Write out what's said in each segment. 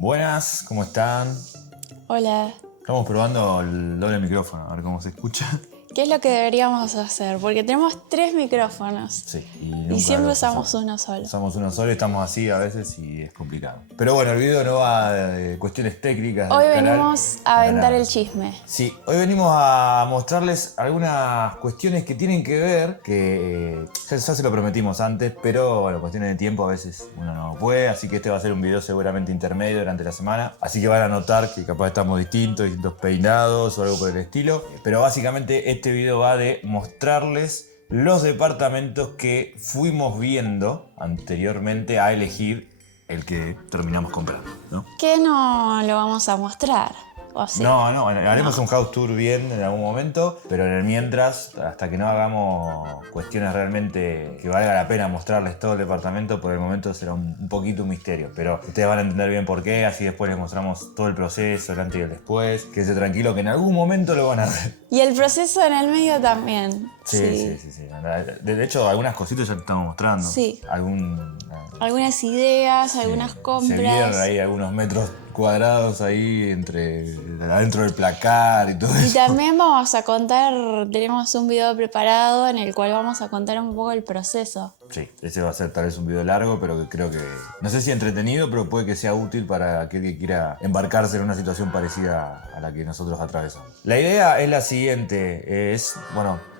Buenas, ¿cómo están? Hola. Estamos probando el doble micrófono, a ver cómo se escucha. ¿Qué es lo que deberíamos hacer? Porque tenemos 3 micrófonos. Sí, Y siempre usamos uno solo. Usamos uno solo y estamos así a veces y es complicado. Pero bueno, el video no va de cuestiones técnicas del Hoy canal. venimos a Para aventar nada. el chisme. Sí, hoy venimos a mostrarles algunas cuestiones que tienen que ver, que ya se lo prometimos antes, pero bueno, cuestiones de tiempo a veces uno no puede, así que este va a ser un video seguramente intermedio durante la semana, así que van a notar que capaz estamos distintos peinados o algo por el estilo, pero básicamente este video va de mostrarles los departamentos que fuimos viendo anteriormente a elegir el que terminamos comprando, ¿no? ¿Qué no lo vamos a mostrar? ¿O sí? No, haremos un house tour bien en algún momento, pero en el mientras, hasta que no hagamos cuestiones realmente que valga la pena mostrarles todo el departamento, por el momento será un poquito un misterio, pero ustedes van a entender bien por qué, así después les mostramos todo el proceso, el antes y el después, quédense tranquilo que en algún momento lo van a ver. Y el proceso en el medio también. Sí. De hecho, algunas cositas ya te estamos mostrando. Sí. Algunas ideas, algunas compras. Se vieron ahí algunos metros cuadrados ahí adentro del placar y todo Y eso. también vamos a contar, tenemos un video preparado en el cual vamos a contar un poco el proceso. Sí, ese va a ser tal vez un video largo, pero que creo que, no sé si entretenido, pero puede que sea útil para aquel que quiera embarcarse en una situación parecida a la que nosotros atravesamos. La idea es la siguiente,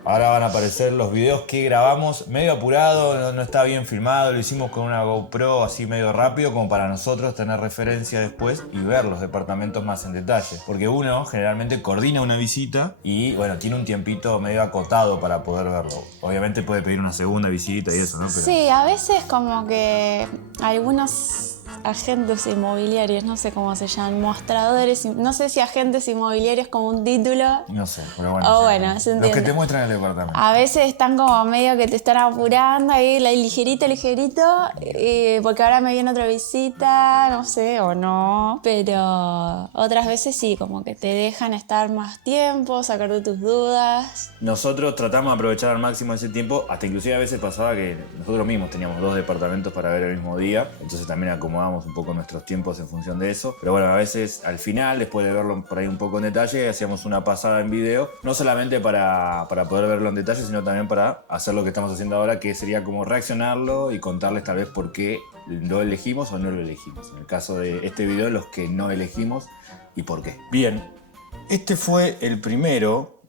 ahora van a aparecer los videos que grabamos medio apurado, no está bien filmado, lo hicimos con una GoPro así medio rápido como para nosotros tener referencia después y ver los departamentos más en detalle. Porque uno generalmente coordina una visita y bueno, tiene un tiempito medio acotado para poder verlo. Obviamente puede pedir una segunda visita y eso, ¿no? Pero... Sí, a veces como que algunos agentes inmobiliarios, no sé cómo se llaman, mostradores, no sé si agentes inmobiliarios como un título. No sé, pero bueno. O bueno, se entiende. Los que te muestran el departamento. A veces están como medio que te están apurando ahí, ligerito, porque ahora me viene otra visita, no sé, o no. Pero otras veces sí, como que te dejan estar más tiempo, sacarte tus dudas. Nosotros tratamos de aprovechar al máximo ese tiempo, hasta inclusive a veces pasaba que nosotros mismos teníamos 2 departamentos para ver el mismo día, entonces también acomodamos un poco nuestros tiempos en función de eso. Pero bueno, a veces al final, después de verlo por ahí un poco en detalle, hacíamos una pasada en video, no solamente para poder verlo en detalle, sino también para hacer lo que estamos haciendo ahora, que sería como reaccionarlo y contarles tal vez por qué lo elegimos o no lo elegimos. En el caso de este video, los que no elegimos y por qué. Bien, este fue el primero,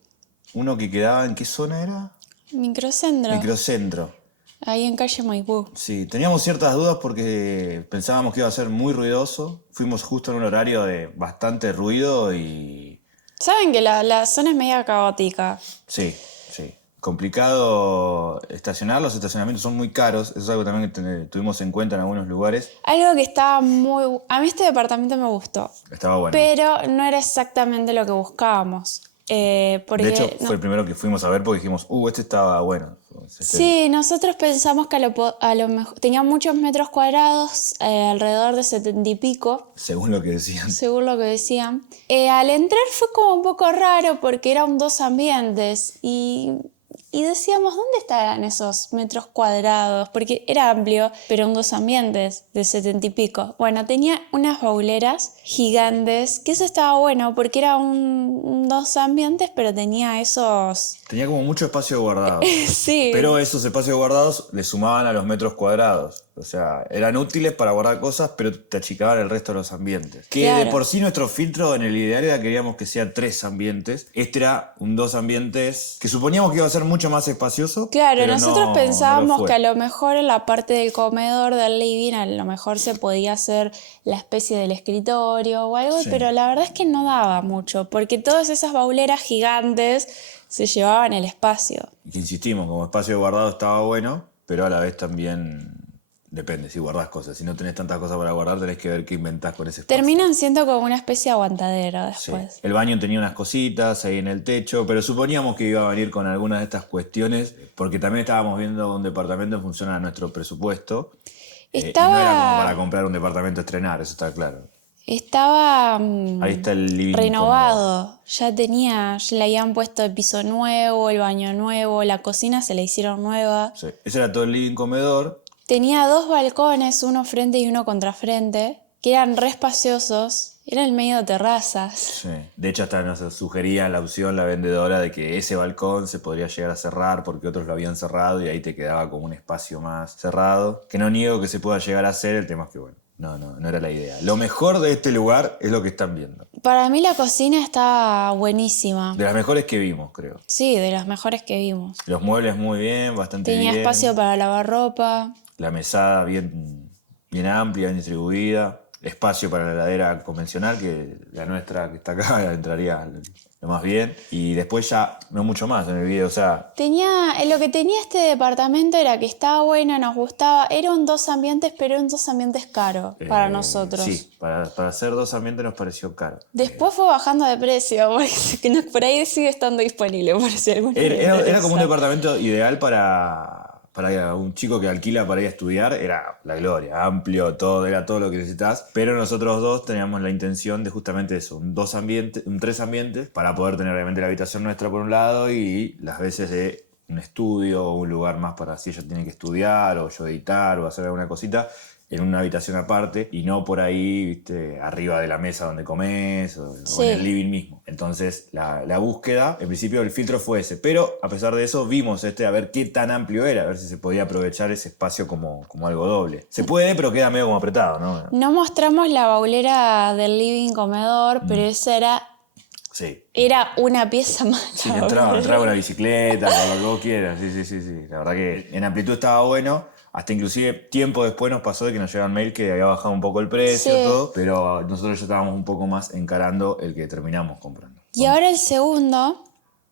uno que quedaba, ¿en qué zona era? Microcentro. Microcentro. Ahí en calle Maipú. Sí, teníamos ciertas dudas porque pensábamos que iba a ser muy ruidoso. Fuimos justo en un horario de bastante ruido y... Saben que la zona es media caótica. Sí. Complicado estacionar, los estacionamientos son muy caros. Eso es algo también que tuvimos en cuenta en algunos lugares. Algo que estaba muy... A mí este departamento me gustó. Estaba bueno. Pero no era exactamente lo que buscábamos. Porque de hecho, fue el primero que fuimos a ver porque dijimos, este estaba bueno. Sí, nosotros pensamos que a lo mejor tenía muchos metros cuadrados, alrededor de 70 y pico. Según lo que decían. Según lo que decían. Al entrar fue como un poco raro porque eran 2 ambientes y decíamos, ¿dónde estarán esos metros cuadrados? Porque era amplio, pero en 2 ambientes de 70 y pico. Bueno, tenía unas bauleras gigantes, que eso estaba bueno porque era 2 ambientes, pero tenía esos... Tenía como mucho espacio guardado. Sí. Pero esos espacios guardados le sumaban a los metros cuadrados. O sea, eran útiles para guardar cosas, pero te achicaban el resto de los ambientes. Que claro. De por sí nuestro filtro en el ideal era queríamos que sea 3 ambientes. Este era un 2 ambientes que suponíamos que iba a ser mucho más espacioso. Claro, pero nosotros no pensábamos lo que a lo mejor en la parte del comedor, del living, a lo mejor se podía hacer la especie del escritorio o algo, sí. Pero la verdad es que no daba mucho, porque todas esas bauleras gigantes se llevaban el espacio. Y que insistimos, como espacio guardado estaba bueno, pero a la vez también... Depende, si guardás cosas. Si no tenés tantas cosas para guardar, tenés que ver qué inventás con ese espacio. Terminan siendo como una especie de aguantadero después. Sí. El baño tenía unas cositas ahí en el techo, pero suponíamos que iba a venir con algunas de estas cuestiones, porque también estábamos viendo un departamento en función a nuestro presupusto. Y no era como para comprar un departamento a estrenar, eso está claro. Estaba ahí está el living renovado, ya le habían puesto el piso nuevo, el baño nuevo, la cocina se la hicieron nueva. Sí. Ese era todo el living comedor. Tenía 2 balcones, uno frente y uno contrafrente. que eran re espaciosos, eran en medio de terrazas. Sí. De hecho, hasta nos sugería la opción la vendedora de que ese balcón se podría llegar a cerrar porque otros lo habían cerrado y ahí te quedaba como un espacio más cerrado. Que no niego que se pueda llegar a hacer, el tema es que bueno, no era la idea. Lo mejor de este lugar es lo que están viendo. Para mí la cocina está buenísima. De las mejores que vimos, creo. Sí, de las mejores que vimos. Los muebles muy bien, bastante Tenía bien. espacio para lavar ropa. La mesada bien amplia, bien distribuida. Espacio para la heladera convencional, que la nuestra que está acá entraría lo más bien. Y después ya no mucho más en el video, o sea... Lo que tenía este departamento era que estaba bueno, nos gustaba. Era un 2 ambientes, pero era un 2 ambientes caro para nosotros. Sí, para hacer 2 ambientes nos pareció caro. Después fue bajando de precio, porque por ahí sigue estando disponible, por si alguna Era como un departamento ideal para un chico que alquila para ir a estudiar, era la gloria, amplio, era todo lo que necesitas. Pero nosotros dos teníamos la intención de justamente eso, un 3 ambientes, para poder tener obviamente la habitación nuestra por un lado y las veces de un estudio o un lugar más para si ella tiene que estudiar o yo editar o hacer alguna cosita en una habitación aparte y no por ahí, viste, arriba de la mesa donde comes o en el living mismo. Entonces la búsqueda, en principio el filtro fue ese, pero a pesar de eso vimos a ver qué tan amplio era, a ver si se podía aprovechar ese espacio como algo doble. Se puede, pero queda medio como apretado, ¿no? No mostramos la baulera del living comedor, pero esa era una pieza más. Sí, entraba una bicicleta, con lo que vos quieras, sí. La verdad que en amplitud estaba bueno. Hasta inclusive tiempo después nos pasó de que nos llegaron mail que había bajado un poco el precio, todo, pero nosotros ya estábamos un poco más encarando el que terminamos comprando. Y ahora el segundo.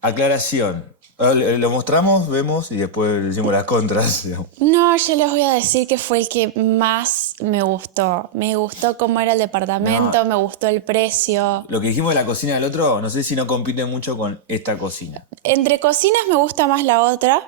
Aclaración. Lo mostramos, vemos y después decimos las contras. Digamos. No, yo les voy a decir que fue el que más me gustó. Me gustó cómo era el departamento, me gustó el precio. Lo que dijimos de la cocina del otro, no sé si no compite mucho con esta cocina. Entre cocinas me gusta más la otra.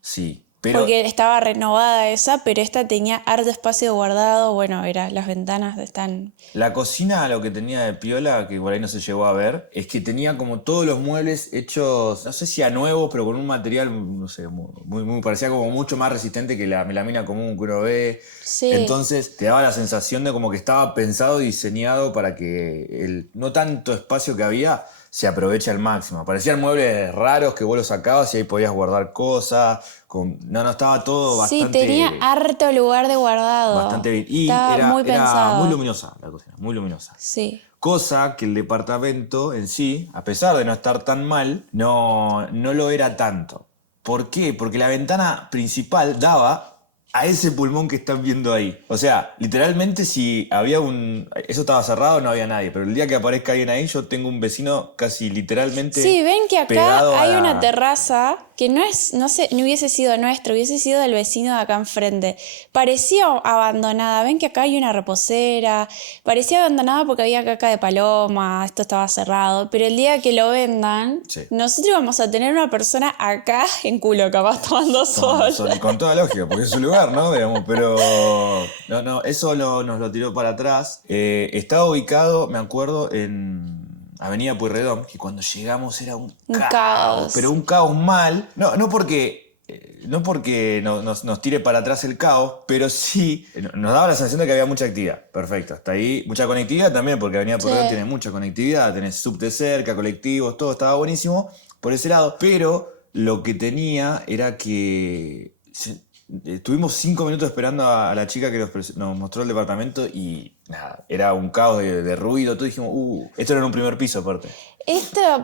Sí. Pero, porque estaba renovada esa, pero esta tenía harto espacio guardado. Bueno, las ventanas están... La cocina, lo que tenía de piola, que por ahí no se llegó a ver, es que tenía como todos los muebles hechos, no sé si a nuevos, pero con un material, no sé, muy parecía como mucho más resistente que la melamina común que uno ve. Sí. Entonces te daba la sensación de como que estaba pensado y diseñado para que el no tanto espacio que había se aproveche al máximo. Parecían muebles raros que vos los sacabas y ahí podías guardar cosas. No, estaba todo bastante... Sí, tenía harto lugar de guardado. Bastante bien. Y era muy luminosa la cocina, muy luminosa. Sí. Cosa que el departamento en sí, a pesar de no estar tan mal, no lo era tanto. ¿Por qué? Porque la ventana principal daba a ese pulmón que están viendo ahí. O sea, literalmente si había eso estaba cerrado, no había nadie. Pero el día que aparezca alguien ahí, yo tengo un vecino casi literalmente... Sí, ven que acá hay una terraza que no hubiese sido nuestro, hubiese sido del vecino de acá enfrente. Parecía abandonada. Ven que acá hay una reposera. Parecía abandonada porque había caca de paloma, esto estaba cerrado. Pero el día que lo vendan, nosotros vamos a tener una persona acá en culo, capaz tomando sol. Con toda lógica, porque es su lugar, ¿no? Digamos, pero no, eso nos lo tiró para atrás. Estaba ubicado, me acuerdo, en Avenida Pueyrredón, que cuando llegamos era un caos. Pero un caos mal. No porque nos tire para atrás el caos, pero sí nos daba la sensación de que había mucha actividad. Perfecto, hasta ahí. Mucha conectividad también, porque Avenida Pueyrredón tiene mucha conectividad. Tenés subte cerca, colectivos, todo estaba buenísimo por ese lado. Pero lo que tenía era que... Estuvimos 5 minutos esperando a la chica que nos mostró el departamento y nada, era un caos de ruido. Todos dijimos, esto era en un primer piso aparte.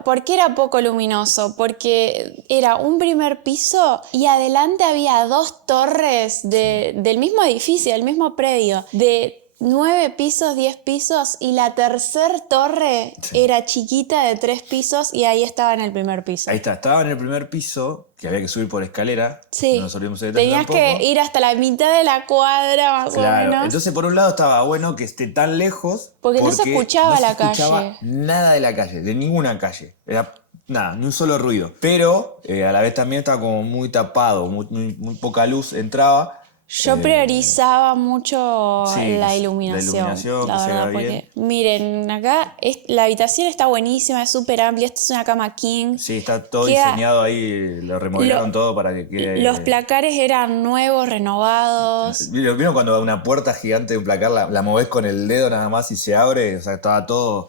¿Por qué era poco luminoso? Porque era un primer piso y adelante había 2 torres del mismo edificio, del mismo predio, de 9 pisos, 10 pisos, y la tercer torre era chiquita de 3 pisos y ahí estaba en el primer piso. Ahí estaba en el primer piso, que había que subir por escalera. Sí. No nos olvidemos de Tenías que ir hasta la mitad de la cuadra más o menos. Entonces por un lado estaba bueno que esté tan lejos. Porque no se escuchaba la calle. No se escuchaba nada de la calle, de ninguna calle. Era nada, ni un solo ruido. Pero a la vez también estaba como muy tapado, muy poca luz entraba. Yo priorizaba mucho sí, la iluminación, que se la vea verdad, bien. porque miren, acá la habitación está buenísima, es súper amplia, esta es una cama king. Sí, está todo Queda- diseñado ahí, lo remodelaron lo- todo para que los quede... placares eran nuevos, renovados. ¿Vieron cuando una puerta gigante de un placar la movés con el dedo nada más y se abre? O sea, estaba todo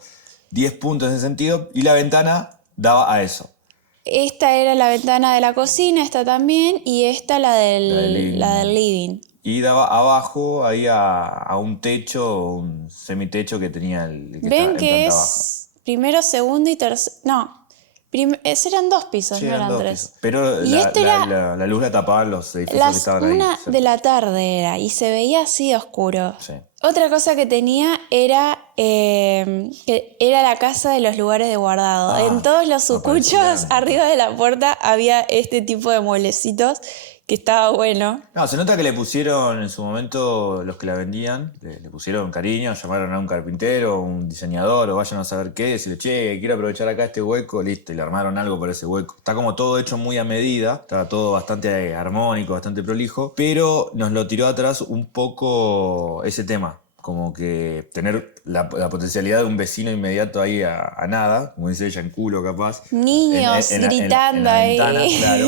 10 puntos en ese sentido y la ventana daba a eso. Esta era la ventana de la cocina, esta también, y esta La del living. la del living. Y daba abajo ahí a un techo, un semitecho que tenía el que Ven está en que planta baja. es primero, segundo y tercero. No, eran 2 pisos, Sí, no eran eran 2 3. pisos. Pero Y este era la luz la tapaban los edificios que las estaban ahí. 1 de la tarde era, y se veía así oscuro. Sí. Otra cosa que tenía era que era la casa de los lugares de guardado. Ah, En todos los sucuchos, aparecían. arriba de la puerta, había este tipo de mueblecitos que estaba bueno. No, se nota que le pusieron en su momento, los que la vendían, le pusieron cariño, llamaron a un carpintero, un diseñador, o vayan a saber qué, decirle, che, quiero aprovechar acá este hueco, listo, y le armaron algo por ese hueco. Está como todo hecho muy a medida, está todo bastante armónico, bastante prolijo, pero nos lo tiró atrás un poco ese tema. Como que tener la potencialidad de un vecino inmediato ahí a nada, como dice ella, en culo capaz. Niños gritando la ahí. ventana, claro.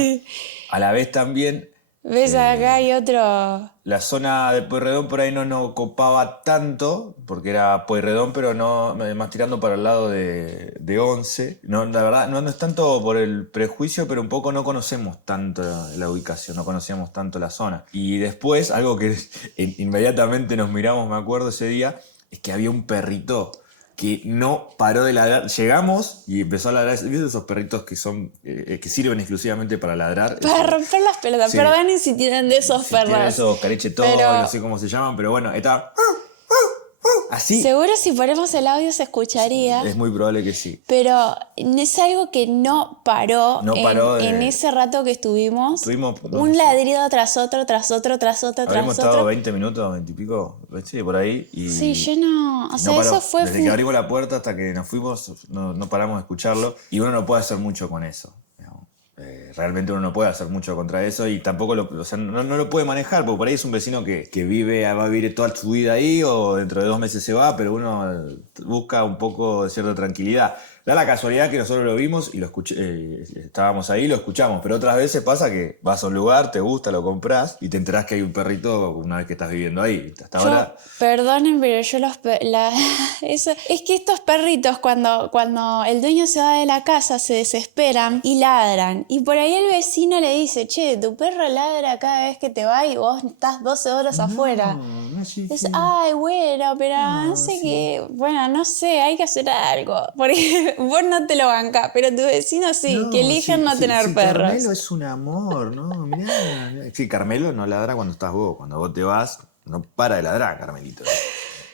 A la vez también ¿Ves? Acá hay otro. la zona de Pueyrredón por ahí no nos copaba tanto, porque era Pueyrredón, pero no, más tirando para el lado de Once. No, la verdad, no es tanto por el prejuicio, pero un poco no conocemos tanto la ubicación, no conocíamos tanto la zona. Y después, algo que inmediatamente nos miramos, me acuerdo ese día, es que había un perrito que no paró de ladrar. Llegamos y empezó a ladrar. ¿Viste esos perritos que son que sirven exclusivamente para ladrar? Para romper las pelotas. Sí. Perdonen si tienen de esos Si tienen perros. esos carechetos, Pero- no sé cómo se llaman, pero bueno, está así. Seguro si ponemos el audio se escucharía. Es muy probable que sí. Pero es algo que no paró, No paró en ese rato que estuvimos. Tuvimos, Un ladrido tras otro, tras otro, tras otro, Habremos tras estado otro. 20 minutos, 20 y pico, sí, por ahí. Y Sí, yo no. O sea, no paró. eso fue. Desde que abrimos la puerta hasta que nos fuimos, no paramos de escucharlo. Y uno no puede hacer mucho con eso. Digamos. Realmente uno no puede hacer mucho contra eso y tampoco o sea, no lo puede manejar, porque por ahí es un vecino que va a vivir toda su vida ahí o dentro de 2 meses se va, pero uno busca un poco de cierta tranquilidad. Da la casualidad que nosotros lo vimos y lo estábamos ahí y lo escuchamos, pero otras veces pasa que vas a un lugar, te gusta, lo compras y te enterás que hay un perrito una vez que estás viviendo ahí. Hasta ahora... Perdonen, pero yo es que estos perritos cuando el dueño se va de la casa se desesperan y ladran. Y por ahí el vecino le dice, che, tu perro ladra cada vez que te va y vos estás 12 horas afuera. Es, ay, bueno, pero no sé qué. Bueno, no sé, hay que hacer algo. Porque vos no te lo bancás, pero tu vecino sí, que eligen no tener perros. Carmelo es un amor, ¿no? Mirá. Sí, Carmelo no ladra cuando estás vos. Cuando vos te vas, no para de ladrar, Carmelito.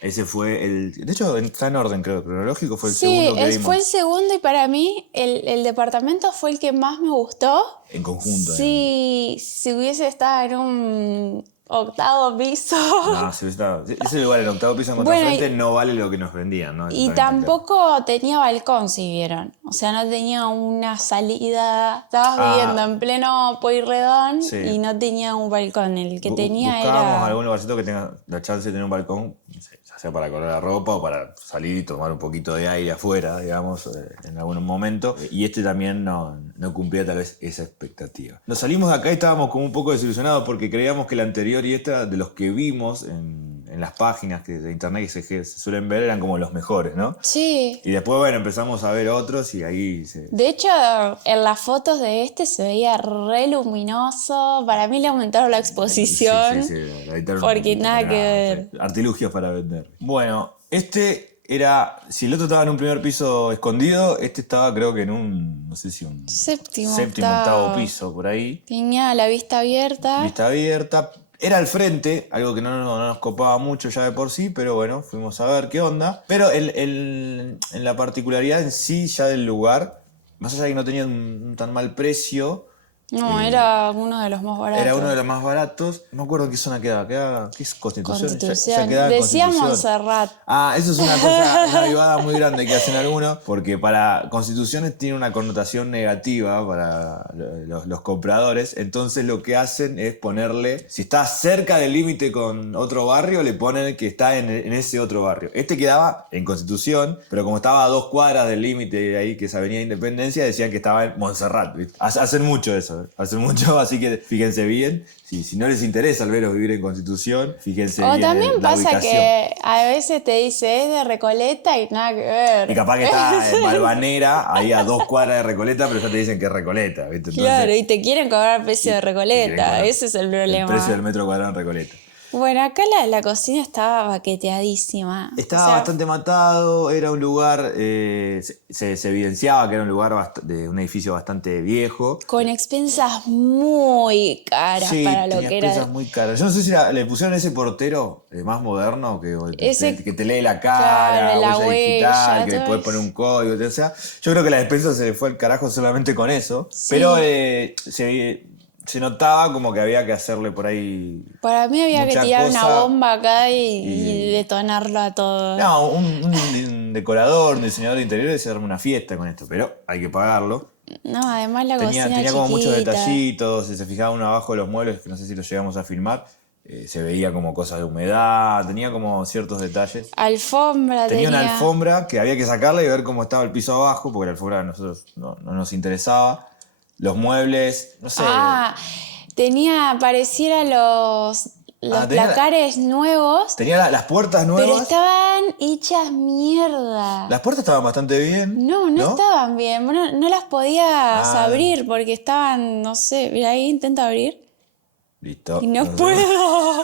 Ese fue el... De hecho, está en orden, creo. Cronológico fue el segundo que vimos. Fue el segundo y para mí el departamento fue el que más me gustó. En conjunto. Sí, si hubiese estado en un 8º piso. No, ese lugar, el 8º piso en contrafrente, no vale lo que nos vendían, ¿no? Y tampoco tenía balcón, si vieron. O sea, no tenía una salida. Estabas viviendo en pleno Pueyrredón y no tenía un balcón. El que tenía buscábamos era... algún lugarcito que tenga la chance de tener un balcón, ya sea para colgar la ropa o para salir y tomar un poquito de aire afuera, digamos, en algún momento. Y este también no cumplía tal vez esa expectativa. Nos salimos de acá y estábamos como un poco desilusionados porque creíamos que la anterior y esta, de los que vimos en las páginas de internet que se suelen ver, eran como los mejores, ¿no? Sí. Y después, bueno, empezamos a ver otros y ahí De hecho, en las fotos de este se veía re luminoso. Para mí le aumentaron la exposición. Sí, la editaron porque un poquito, nada que ver. Artilugios para vender. Bueno, este era... Si el otro estaba en un primer piso escondido, este estaba creo que en un... No sé si un... Séptimo, octavo piso, por ahí. Tenía la vista abierta. Vista abierta. Era al frente, algo que no nos copaba mucho ya de por sí, pero bueno, fuimos a ver qué onda. Pero en la particularidad en sí ya del lugar, más allá de que no tenía un tan mal precio, No, era uno de los más baratos. Era uno de los más baratos. No me acuerdo en qué zona quedaba. ¿Qué es Constitución? Constitución. Ya quedaba en Decía Constitución. Montserrat. Ah, eso es una cosa, una vivada muy grande que hacen algunos, porque para Constituciones tiene una connotación negativa para los compradores. Entonces lo que hacen es ponerle, si está cerca del límite con otro barrio, le ponen que está en ese otro barrio. Este quedaba en Constitución, pero como estaba a 2 cuadras del límite ahí, que es Avenida Independencia, decían que estaba en Montserrat. ¿Viste? Hacen mucho eso, hacen mucho, así que fíjense bien. Si no les interesa al veros vivir en Constitución, fíjense O bien también la pasa ubicación. que a veces te dice es de Recoleta y nada que ver. Y capaz que está en Balvanera, ahí a 2 cuadras de Recoleta, pero ya te dicen que es Recoleta, ¿viste? Entonces, Claro, y te quieren cobrar precio de te quieren Recoleta, cobrar ese es el el problema. precio del metro cuadrado en Recoleta. Bueno, acá la cocina estaba baqueteadísima. Estaba O sea, bastante matado, era un lugar, se evidenciaba que era un lugar de un edificio bastante viejo. con expensas muy caras Sí, para lo tenía que era. expensas muy caras. Yo no sé si le pusieron ese portero más moderno Ese- que te lee la cara, claro, la huella digital, huella, que le todo podés eso. poner un código. O sea, yo creo que la despensa se le fue al carajo solamente con eso. Sí. Pero se notaba como que había que hacerle por ahí. Para mí había que mucha tirar una cosa bomba acá y y- detonarlo a todo. No, un decorador, un diseñador de interiores se arma una fiesta con esto, pero hay que pagarlo. No, además la cocina Tenía como muchos chiquita. detallitos, si se fijaba uno abajo de los muebles, que no sé si los llegamos a filmar, se veía como cosas de humedad, tenía como ciertos detalles. Alfombra Tenía una alfombra que había que sacarla y ver cómo estaba el piso abajo, porque la alfombra a nosotros no nos interesaba. Los muebles, no sé. Ah, pareciera los tenía placares nuevos, Tenía las puertas pero nuevas. estaban hechas mierda. Las puertas estaban bastante bien. No estaban bien. Bueno, no las podías Ah. abrir porque estaban, no sé, mira ahí intento abrir. Listo. Y no sé. puedo.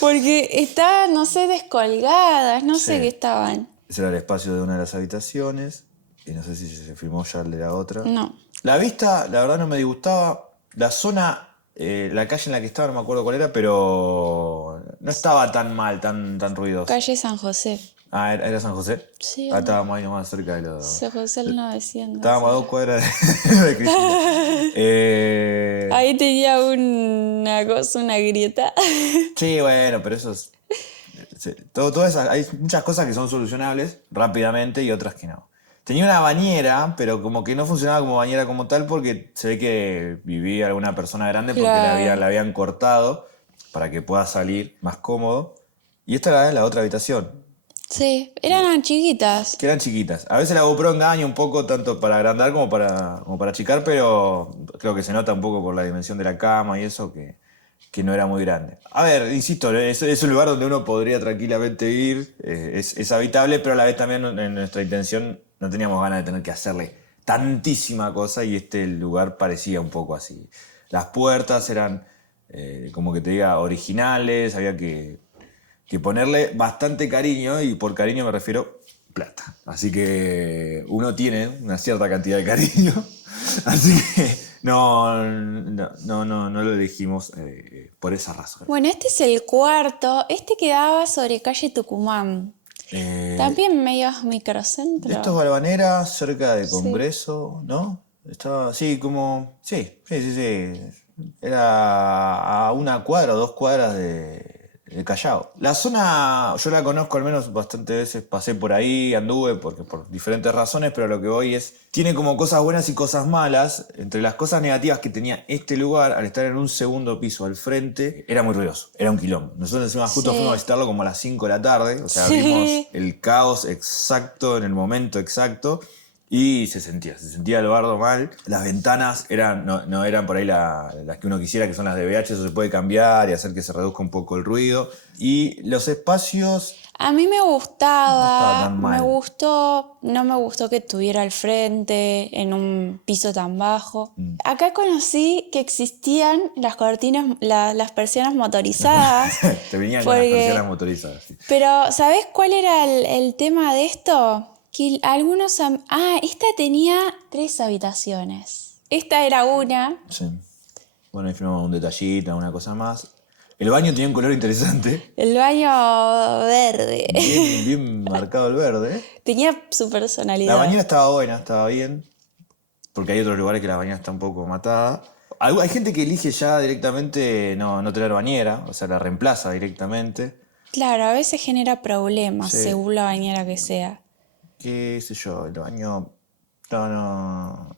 Porque estaban, no sé, descolgadas, no sé Sí. qué estaban. Ese era el espacio de una de las habitaciones. Y no sé si se filmó ya el de la otra. No. La vista, la verdad, no me disgustaba. La zona, la calle en la que estaba, no me acuerdo cuál era, pero no estaba tan mal, tan ruidosa. Calle San José. Ah, ¿era San José? Sí, Estábamos ahí nomás cerca de los. San José el 900. Estábamos a 2 cuadras de Cristina. Ahí tenía una cosa, una grieta. Sí, bueno, pero eso es. Hay muchas cosas que son solucionables rápidamente y otras que no. Tenía una bañera, pero como que no funcionaba como bañera como tal porque se ve que vivía alguna persona grande porque Claro. la habían cortado para que pueda salir más cómodo. Y esta era la otra habitación, Sí, eran chiquitas. que eran chiquitas. A veces la GoPro engaña un poco, tanto para agrandar como para achicar, pero creo que se nota un poco por la dimensión de la cama y eso que no era muy grande. A ver, insisto, es un lugar donde uno podría tranquilamente vivir, es habitable, pero a la vez también en nuestra intención no teníamos ganas de tener que hacerle tantísima cosa y este lugar parecía un poco así. Las puertas eran, como que te diga, originales, había que ponerle bastante cariño, y por cariño me refiero plata. Así que uno tiene una cierta cantidad de cariño, así que no lo elegimos por esa razón. Bueno, este es el cuarto. Este quedaba sobre calle Tucumán. También medio microcentro. Esto es Balvanera, cerca de Sí. Congreso, ¿no? Estaba, sí, como. Sí. Era a 1 cuadra o 2 cuadras de Callao. La zona, yo la conozco al menos bastantes veces, pasé por ahí, anduve por diferentes razones, pero lo que voy es, tiene como cosas buenas y cosas malas. Entre las cosas negativas que tenía este lugar, al estar en un segundo piso al frente, era muy ruidoso, era un quilombo. Nosotros encima justo Sí. fuimos a visitarlo como a las 5 de la tarde, o sea, Sí. vimos el caos exacto en el momento exacto. Y se sentía el bardo mal. Las ventanas no eran por ahí las que uno quisiera, que son las de VH, eso se puede cambiar y hacer que se reduzca un poco el ruido. Y los espacios. A mí me No estaba gustaba, tan mal. no me gustó que estuviera al frente, en un piso tan bajo. Acá conocí que existían las cortinas, las persianas motorizadas. Te venían con las Porque- persianas motorizadas. Sí. Pero, ¿sabés cuál era el tema de esto? Que esta tenía 3 habitaciones. Esta era una. Sí. Bueno, ahí filmamos un detallito, una cosa más. El baño tenía un color interesante. El baño verde. Bien marcado el verde. Tenía su personalidad. La bañera estaba buena, estaba bien. Porque hay otros lugares que la bañera está un poco matada. Hay gente que elige ya directamente no tener bañera, o sea, la reemplaza directamente. Claro, a veces genera problemas Sí. según la bañera que sea. Qué sé yo, el baño... No.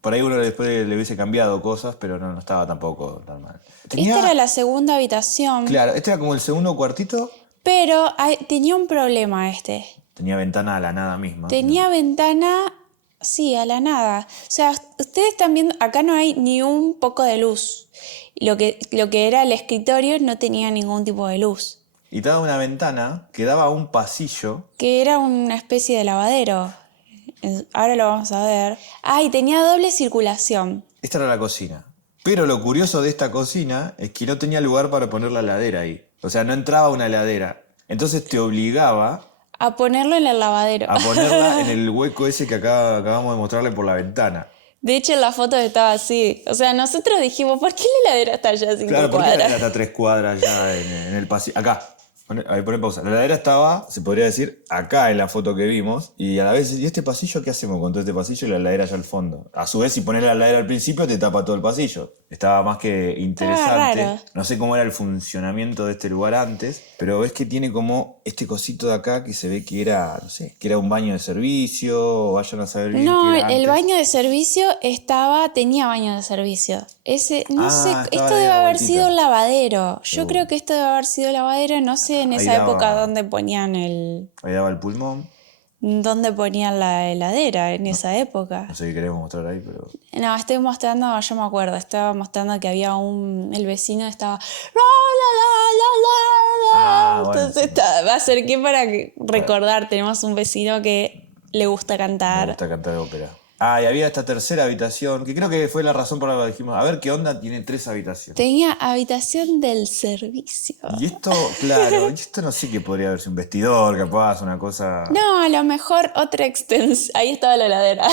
Por ahí uno después le hubiese cambiado cosas, pero no estaba tampoco tan mal. Esta era la segunda habitación, Claro, este era como el segundo cuartito. pero tenía un problema este. Tenía ventana a la nada misma. Tenía ventana, sí, a la nada. O sea, ustedes están viendo, acá no hay ni un poco de luz. Lo que era el escritorio no tenía ningún tipo de luz, Y daba una ventana que daba a un pasillo. que era una especie de lavadero. Ahora lo vamos a ver. Ah, y tenía doble circulación. Esta era la cocina. Pero lo curioso de esta cocina es que no tenía lugar para poner la heladera ahí. O sea, no entraba una heladera. Entonces te obligaba A ponerlo en el lavadero. a ponerla en el hueco ese que acabamos de mostrarle por la ventana. De hecho, en la foto estaba así. O sea, nosotros dijimos, ¿por qué la heladera está allá a 5 Claro, porque la cuadras? heladera está a 3 cuadras ya en el pasillo. Acá. Ahí poné pausa. La heladera estaba, se podría decir, acá en la foto que vimos. Y a la vez, ¿y este pasillo qué hacemos con todo este pasillo y la heladera allá al fondo? A su vez, si pones la heladera al principio, te tapa todo el pasillo. Estaba más que interesante. raro. No sé cómo era el funcionamiento de este lugar antes, pero ves que tiene como este cosito de acá que se ve que era, no sé, que era un baño de servicio, o vayan a saber bien No, qué era el antes. baño de servicio tenía baño de servicio. Ese, no sé, estaba esto ahí debe la haber vueltita. sido el lavadero. Yo Seguro. creo que esto debe haber sido el lavadero, no sé en Ahí esa daba- época dónde ponían Ahí daba el pulmón. dónde ponían la heladera en esa época. No sé qué queremos mostrar ahí, pero... No, estoy mostrando, yo me acuerdo, estaba mostrando que había el vecino estaba... Ah, bueno, Entonces sí. me acerqué para recordar, tenemos un vecino que le gusta Me cantar. gusta cantar ópera. Ah, y había esta tercera habitación, que creo que fue la razón por la que dijimos, a ver qué onda, tiene 3 habitaciones. Tenía habitación del servicio. Y esto, claro, y esto no sé qué podría haber sido, un vestidor, capaz, una cosa... No, a lo mejor otra extensión. Ahí estaba la heladera.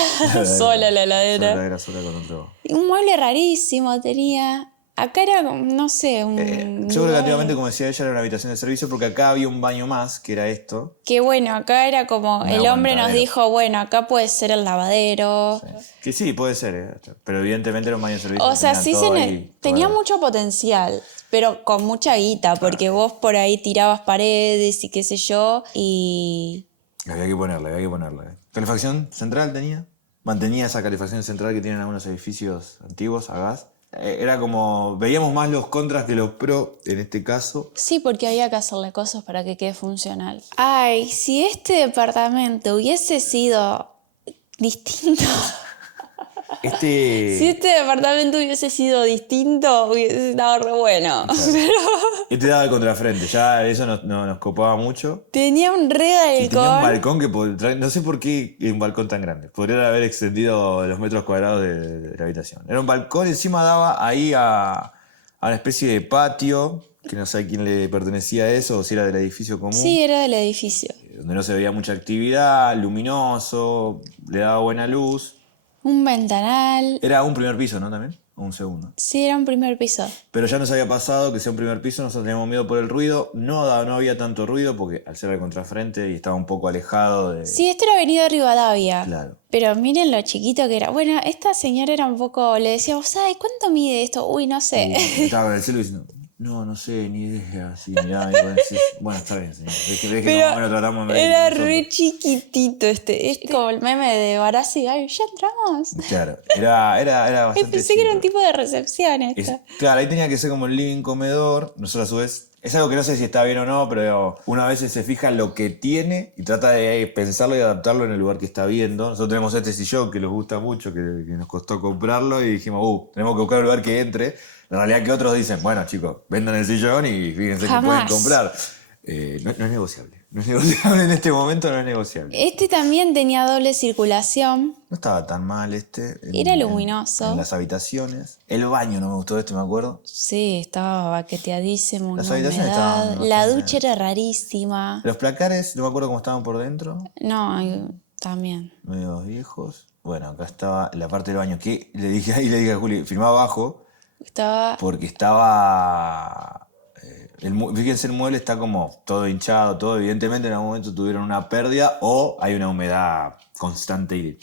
Sola la heladera. Sola sola con otro. Y un mueble rarísimo tenía. Acá era, no sé, un Seguro que lugar- antiguamente, como decía ella, era una habitación de servicio porque acá había un baño más, que era esto. Que bueno, acá era como, Un el hombre nos aguantadero. dijo, bueno, acá puede ser el lavadero. Que sí, puede ser, pero evidentemente era un baño de servicio. O sea, tenía sí todo ahí, tenía todo ahí. mucho potencial, pero con mucha guita, porque vos por ahí tirabas paredes y qué sé yo, y Había que ponerle. ¿Calefacción central tenía? Mantenía esa calefacción central que tienen algunos edificios antiguos a gas. Era como, veíamos más los contras que los pros en este caso. sí, porque había que hacerle cosas para que quede funcional. Ay, si este departamento hubiese sido distinto, si este departamento hubiese sido distinto, hubiese estado re bueno. Pero Este daba el contrafrente, ya eso nos copaba mucho. tenía un re Y tenía un balcón. balcón que no sé por qué un balcón tan grande. Podrían haber extendido los metros cuadrados de la habitación. Era un balcón, encima daba ahí a una especie de patio, que no sé a quién le pertenecía a eso, o si era del edificio común. Sí, era del edificio. Donde no se veía mucha actividad, luminoso, le daba buena luz. Un ventanal. Era un primer piso, ¿no? También, o un segundo. Sí, era un primer piso. Pero ya nos había pasado que sea un primer piso, nosotros teníamos miedo por el ruido. No había tanto ruido porque al ser el contrafrente y estaba un poco alejado de... Sí, esto era Avenida Rivadavia. Claro. Pero miren lo chiquito que era. Bueno, esta señora era un poco... Le decíamos, ay, ¿cuánto mide esto? Uy, no sé. Estaba con el celu diciendo, no sé, ni idea. Así, mirá, bueno, está bien, señor. Es que Pero más o menos tratamos de medir era nosotros. re chiquitito este. Como el meme de Barassi, ay, ya entramos. Claro, era bastante Pensé que era un chico. tipo de recepción esto. Claro, ahí tenía que ser como el living comedor. Nosotros a su vez, es algo que no sé si está bien o no, pero una vez se fija en lo que tiene y trata de pensarlo y adaptarlo en el lugar que está viendo. Nosotros tenemos este sillón que nos gusta mucho, que nos costó comprarlo y dijimos, tenemos que buscar un lugar que entre. La realidad que otros dicen, bueno chicos, vendan el sillón y fíjense que pueden Jamás. comprar. No es negociable. No es negociable en este momento, no es negociable. Este también tenía doble circulación. No estaba tan mal este. Era luminoso. En las habitaciones. El baño no me gustó me acuerdo. Sí, estaba baqueteadísimo. Las una habitaciones humedad. estaban La bastante ducha era rarísima. Los placares, no me acuerdo cómo estaban por dentro. No, también. Medio viejos. Bueno, acá estaba la parte del baño que le dije a Juli, firmaba abajo Estaba... porque estaba... fíjense, el mueble está como todo hinchado, todo. Evidentemente en algún momento tuvieron una pérdida o hay una humedad constante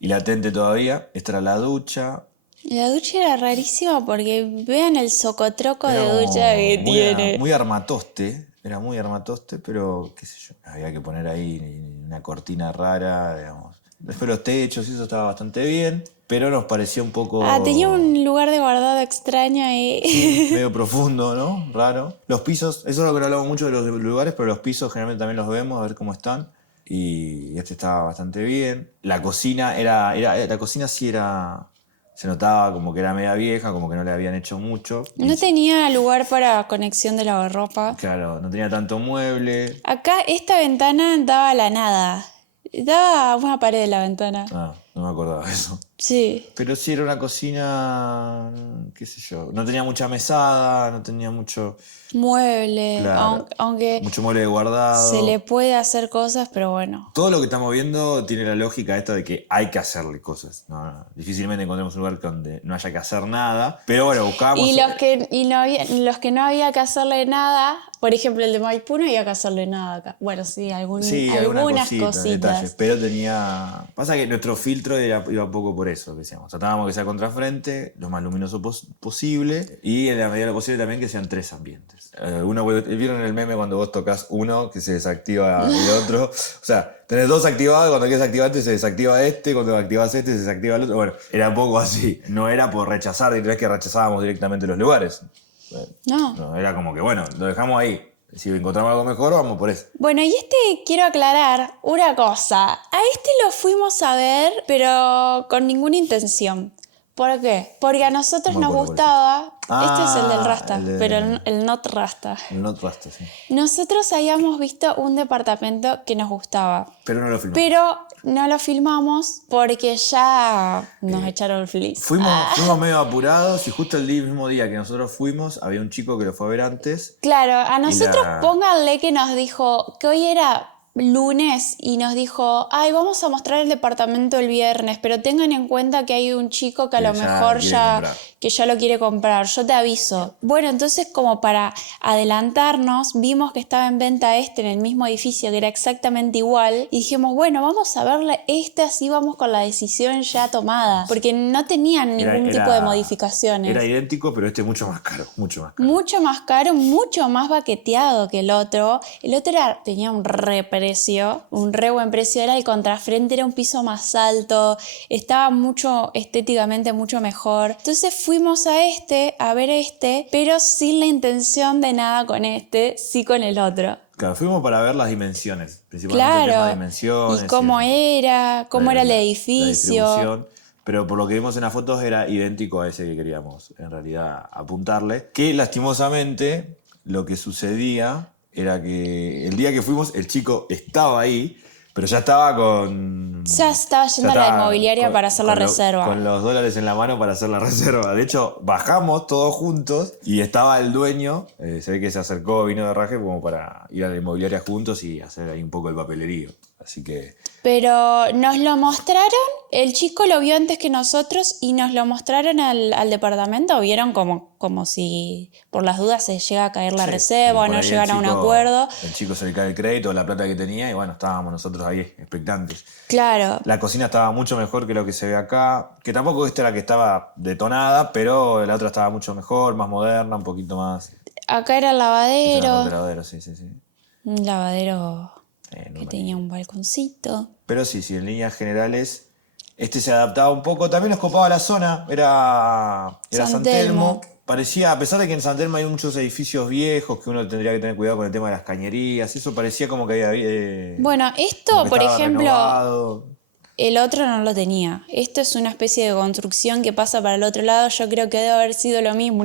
y latente todavía. Esta era la ducha. La ducha era rarísima porque vean el socotroco de Era ducha que muy, tiene. muy armatoste, era muy armatoste, pero qué sé yo, había que poner ahí una cortina rara, digamos. Después los techos y eso estaba bastante bien, pero nos parecía un Tenía poco, un lugar de guardado extraño ahí. sí, medio profundo, ¿no? Raro. Los pisos, eso es lo que no hablamos mucho de los lugares, pero los pisos generalmente también los vemos, a ver cómo están. Y este estaba bastante bien. La cocina la cocina sí era, se notaba como que era media vieja, como que no le habían hecho mucho. No tenía lugar para conexión de lavarropa. Claro, no tenía tanto mueble. Acá esta ventana daba a la nada. Daba a una pared de la ventana. Ah, no me acordaba de eso. Sí. Pero sí era una cocina, qué sé yo, no tenía mucha mesada, no tenía mucho, Mueble. claro, Aunque mucho mueble de se le guardado. puede hacer cosas, pero bueno. Todo lo que estamos viendo tiene la lógica esta de que hay que hacerle cosas. Difícilmente encontremos un lugar donde no haya que hacer nada. Pero bueno, buscábamos. Y los que no había que hacerle nada, por ejemplo el de Maipú no había que hacerle nada acá. Bueno, sí, Sí, alguna algunas cosita, detalles. cositas. Pero tenía. Pasa que nuestro filtro iba un poco por eso, decíamos. Tratábamos que sea contrafrente, lo más luminoso posible. Y en la medida de lo posible también que sean 3 ambientes. ¿Vieron el meme cuando vos tocas uno que se desactiva el otro? O sea, tenés 2 activados, cuando quieres activarte se desactiva este, cuando activas este se desactiva el otro. Bueno, era un poco así. No era por rechazar, no es que rechazábamos directamente los lugares. No, era como que, bueno, lo dejamos ahí. Si encontramos algo mejor, vamos por eso. Bueno, y quiero aclarar una cosa. A este lo fuimos a ver, pero con ninguna intención. ¿Por qué? Porque a nosotros No me nos acuerdo gustaba. Este es el del Ah, Rasta, el de- pero el not Rasta. El Not Rasta, sí. Nosotros habíamos visto un departamento que nos gustaba, Pero no lo filmamos. pero no lo filmamos porque ya nos echaron el feliz. Fuimos medio apurados y justo el mismo día que nosotros fuimos, había un chico que lo fue a ver antes. Claro, a nosotros la- pónganle que nos dijo que hoy era lunes y nos dijo, ay, vamos a mostrar el departamento el viernes, pero tengan en cuenta que hay un chico que a Que lo ya mejor lo quiere ya, comprar. que ya lo quiere comprar, yo te aviso. Bueno, entonces como para adelantarnos, vimos que estaba en venta en el mismo edificio, que era exactamente igual, y dijimos, bueno, vamos a verle así vamos con la decisión ya tomada, porque no tenían ningún tipo de modificaciones. Era idéntico, pero este mucho más caro, mucho más caro. Mucho más caro, mucho más baqueteado que el otro. El otro tenía un un re buen precio. Era el contrafrente, era un piso más alto, estaba estéticamente mucho mejor. Entonces fuimos a ver pero sin la intención de nada con sí con el otro. Claro, fuimos para ver las dimensiones, principalmente el tema de Claro, dimensiones. y cómo era el la edificio. distribución. Pero por lo que vimos en las fotos era idéntico a ese que queríamos en realidad apuntarle. Que lastimosamente lo que sucedía era que el día que fuimos el chico estaba ahí, pero ya estaba con... Ya estaba yendo a la inmobiliaria para hacer la reserva. Con los dólares en la mano para hacer la reserva. De hecho, bajamos todos juntos y estaba el dueño, se ve que se acercó, vino de raje como para ir a la inmobiliaria juntos y hacer ahí un poco el papelerío. Así que... Pero nos lo mostraron, el chico lo vio antes que nosotros y nos lo mostraron al departamento. Vieron como si por las dudas se llega a caer la reserva o no llegan a un acuerdo. El chico se le cae el crédito, la plata que tenía y bueno, estábamos nosotros ahí expectantes. Claro. La cocina estaba mucho mejor que lo que se ve acá, que tampoco esta era la que estaba detonada, pero la otra estaba mucho mejor, más moderna, un poquito más... Acá era el lavadero. Lavadero, sí, sí, sí. Un lavadero que no tenía un balconcito. Pero sí, en líneas generales, este se adaptaba un poco. También nos copaba la zona, era San Telmo. Parecía, a pesar de que en San Telmo hay muchos edificios viejos, que uno tendría que tener cuidado con el tema de las cañerías, eso parecía como que había... Bueno, esto, por ejemplo, renovado. El otro no lo tenía. Esto es una especie de construcción que pasa para el otro lado. Yo creo que debe haber sido lo mismo,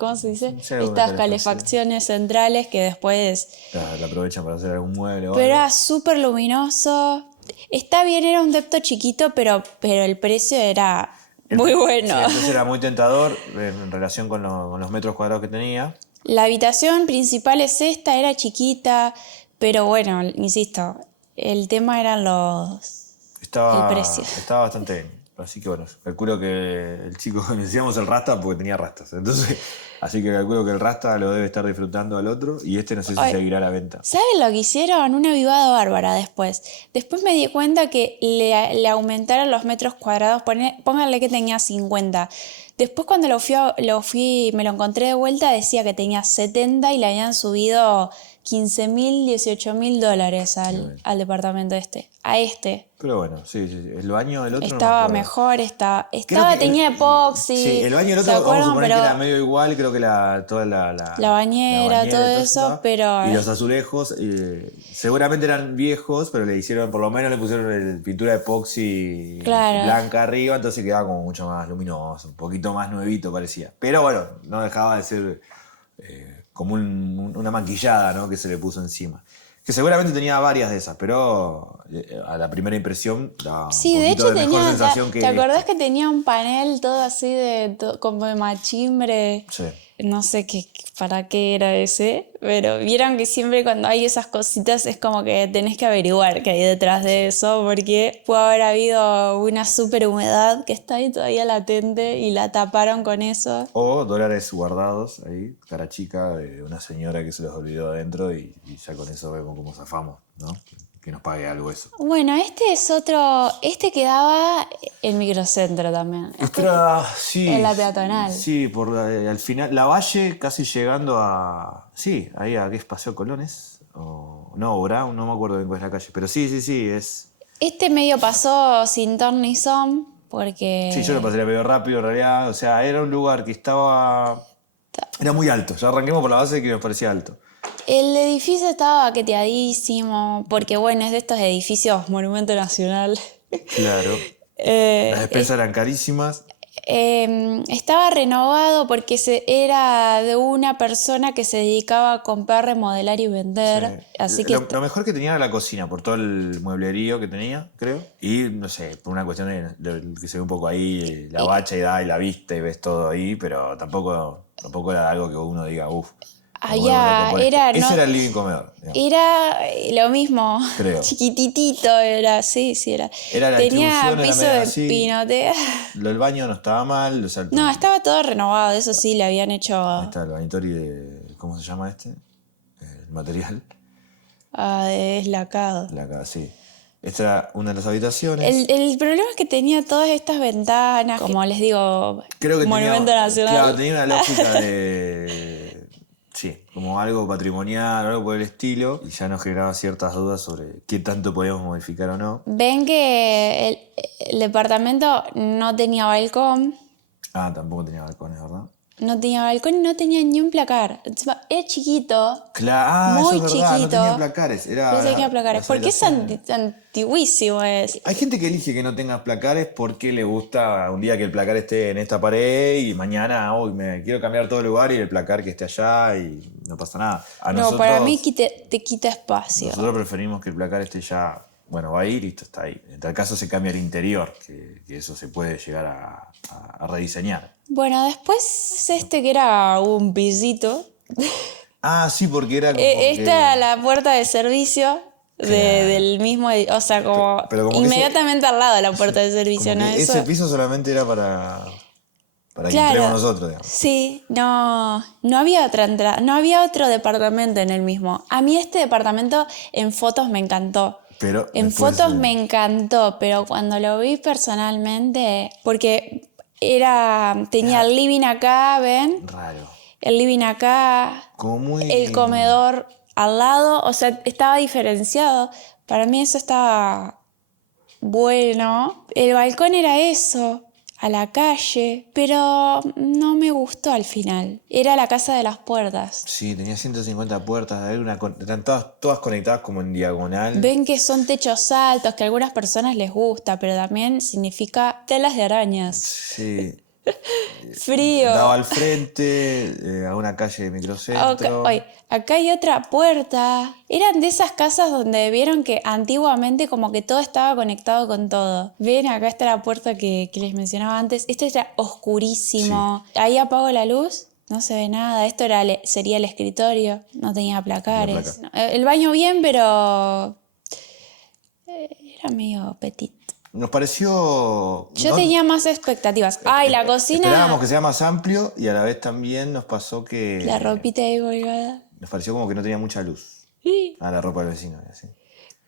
¿cómo se dice? Sí, estas calefacciones centrales que después... La aprovechan para hacer algún mueble o Pero algo. era súper luminoso. Está bien, era un depto chiquito, pero el precio era muy bueno. Sí, entonces era muy tentador en relación con los metros cuadrados que tenía. La habitación principal es esta, era chiquita, pero bueno, insisto, el tema eran el precio. Estaba bastante bien. Así que bueno, calculo que el chico, le decíamos el Rasta porque tenía rastas. Entonces, así que calculo que el Rasta lo debe estar disfrutando al otro y no sé si Ay, seguirá a la venta. ¿saben lo que hicieron? Una vivada bárbara después. Después me di cuenta que le aumentaron los metros cuadrados. Pónganle que tenía 50. Después cuando me lo encontré de vuelta, decía que tenía 70 y le habían subido 15.000, $18.000 al departamento a este. Pero bueno, sí. El baño del otro no me Estaba acuerdo. mejor, Creo que tenía epoxi. sí, el baño del ¿Se otro vamos a acuerdan? suponer que Pero era medio igual, creo que toda la bañera, todo y eso, estaba. pero Y los azulejos seguramente eran viejos, pero por lo menos le pusieron pintura de epoxi claro. blanca arriba, entonces quedaba como mucho más luminoso, un poquito más nuevito parecía. Pero bueno, no dejaba de ser como una maquillada, ¿no? Que se le puso encima. Que seguramente tenía varias de esas, pero a la primera impresión da Sí, un de poquito hecho de mejor sensación ¿te acordás este. que tenía un panel todo así como de machimbre? Sí. No sé para qué era ese, pero vieron que siempre cuando hay esas cositas es como que tenés que averiguar qué hay detrás de eso, porque puede haber habido una super humedad que está ahí todavía latente y la taparon con eso. O dólares guardados ahí, cara chica de una señora que se los olvidó adentro y ya con eso vemos cómo zafamos, ¿no? Que nos pague algo eso. Bueno, este quedaba en Microcentro también. Sí. En la peatonal. Sí, al final, La Valle casi llegando sí, ahí a ¿qué es Paseo Colones? No, Brown, no me acuerdo bien cuál es la calle, pero sí, es... Este medio pasó sin ton ni son, porque... Sí, yo lo pasé medio rápido en realidad, o sea, era un lugar que era muy alto, ya arranquemos por la base que nos parecía alto. El edificio estaba baqueteadísimo, porque bueno, es de estos edificios Monumento Nacional. Claro. Las despensas eran carísimas. Estaba renovado porque era de una persona que se dedicaba a comprar, remodelar y vender. Sí. Así que Lo mejor que tenía era la cocina, por todo el mueblerío que tenía, creo. Y, no sé, por una cuestión que se ve un poco ahí, la bacha y la vista y ves todo ahí, pero tampoco era algo que uno diga, uff. Ese era el living comedor. Digamos. Era lo mismo, Creo. chiquititito era, sí, era. Era la Tenía distribución, piso era medio de así. pinotea. El baño no estaba mal. No, estaba todo renovado, eso sí, le habían hecho Ahí está el bañitorio de... ¿Cómo se llama este? El material. deslacado. Sí. Esta era una de las habitaciones. El problema es que tenía todas estas ventanas, como les digo, Creo que Monumento Nacional. Claro, tenía una lógica de... Sí, como algo patrimonial, algo por el estilo, y ya nos generaba ciertas dudas sobre qué tanto podíamos modificar o no. Ven que el departamento no tenía balcón. Tampoco tenía balcones, ¿verdad? No tenía balcón y no tenía ni un placar. Encima, era chiquito. Claro, muy eso es verdad, chiquito. no tenía placares. No tenía placares. Porque es antiguísimo. Hay gente que elige que no tenga placares porque le gusta un día que el placar esté en esta pared y mañana, me quiero cambiar todo el lugar y el placar que esté allá y no pasa nada. Para mí te quita espacio. Nosotros preferimos que el placar esté ya, va a ir y listo, está ahí. En tal caso se cambia el interior, que eso se puede llegar a rediseñar. Bueno, después que era un pisito. Sí, porque era como esta la puerta de servicio del mismo, o sea, como inmediatamente al lado de la puerta de servicio, ¿no? Ese piso solamente era para que entremos nosotros, digamos. Sí, no había otra entrada, no había otro departamento en el mismo. A mí este departamento en fotos me encantó. En fotos me encantó, pero cuando lo vi personalmente, porque tenía el living acá, ¿ven? Raro. El living acá, el comedor al lado, o sea, estaba diferenciado. Para mí eso estaba bueno. El balcón era eso, a la calle, pero no me gustó al final. Era la casa de las puertas. Sí, tenía 150 puertas, eran todas conectadas como en diagonal. Ven que son techos altos, que a algunas personas les gusta, pero también significa telas de arañas. Sí. Frío. Daba al frente, a una calle de Microcentro. Acá hay otra puerta. Eran de esas casas donde vieron que antiguamente como que todo estaba conectado con todo. Ven, acá está la puerta que les mencionaba antes. Esto era oscurísimo. Sí. Ahí apago la luz. No se ve nada. Esto sería el escritorio. No tenía placares. El baño bien, pero era medio petit. Nos pareció... Yo no- tenía más expectativas. Ay, la cocina. Esperábamos que sea más amplio y a la vez también nos pasó que... La ropita ahí colgada. Nos pareció como que no tenía mucha luz Sí, a la ropa del vecino. Así.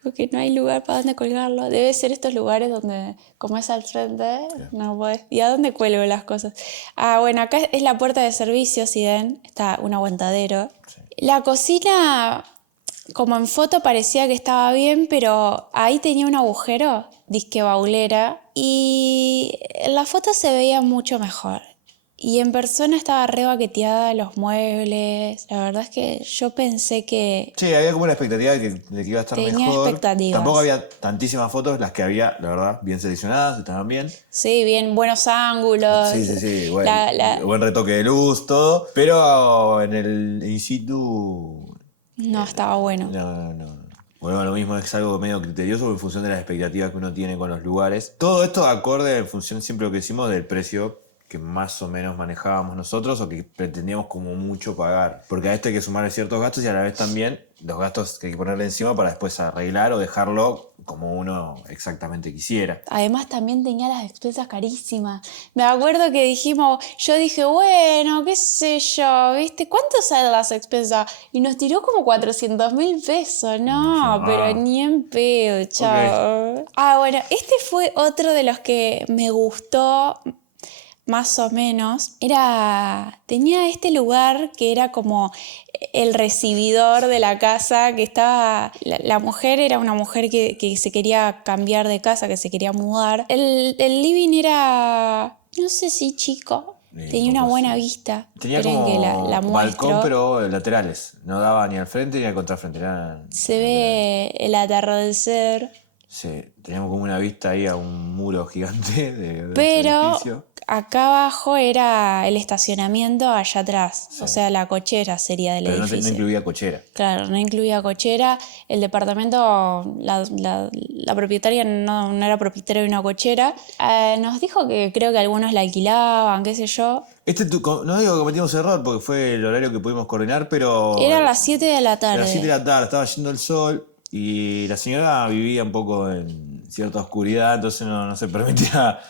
porque no hay lugar para donde colgarlo. Debe ser estos lugares donde, como es al frente, no podés. ¿Y a dónde cuelgo las cosas? Ah, bueno, acá es la puerta de servicio, si ven. Está un aguantadero. La cocina, como en foto, parecía que estaba bien, pero ahí tenía un agujero, disque baulera, y en la foto se veía mucho mejor. Y en persona estaba re baqueteada los muebles. La verdad es que yo pensé que Sí, había como una expectativa de que iba a estar tenía mejor. expectativas. Tampoco había tantísimas fotos, las que había, la verdad, bien seleccionadas, estaban bien. Sí, bien, buenos ángulos. Sí, buen retoque de luz, todo. Pero en el in situ, No, estaba bueno. no. Bueno, lo mismo es algo medio criterioso en función de las expectativas que uno tiene con los lugares. Todo esto acorde en función, siempre lo que decimos, del precio que más o menos manejábamos nosotros o que pretendíamos como mucho pagar. Porque a esto hay que sumarle ciertos gastos y a la vez también los gastos que hay que ponerle encima para después arreglar o dejarlo como uno exactamente quisiera. Además también tenía las expensas carísimas. Me acuerdo que yo dije, bueno, qué sé yo, ¿viste? ¿Cuánto salen las expensas? Y nos tiró como 400.000 pesos. No, yo, pero ni en pedo, chao. Ah, bueno, este fue otro de los que me gustó más o menos. Tenía este lugar que era como el recibidor de la casa, que estaba... La mujer era una mujer que se quería cambiar de casa, que se quería mudar. El living era, no sé si chico, tenía una buena vista. Tenía Esperen que como la balcón, muestro. pero laterales. No daba ni al frente ni al contrafrente. Se ve el atardecer. Sí, teníamos como una vista ahí a un muro gigante de Pero edificio. acá abajo era el estacionamiento allá atrás. O sea, la cochera sería del Pero no edificio. incluía cochera. Claro, no incluía cochera. El departamento, la propietaria no era propietaria de una cochera. Nos dijo que creo que algunos la alquilaban, qué sé yo. No digo que cometimos error porque fue el horario que pudimos coordinar, pero... Era a las 7 de la A las 7 de tarde. la tarde estaba yendo el sol y la señora vivía un poco en cierta oscuridad, entonces no se permitía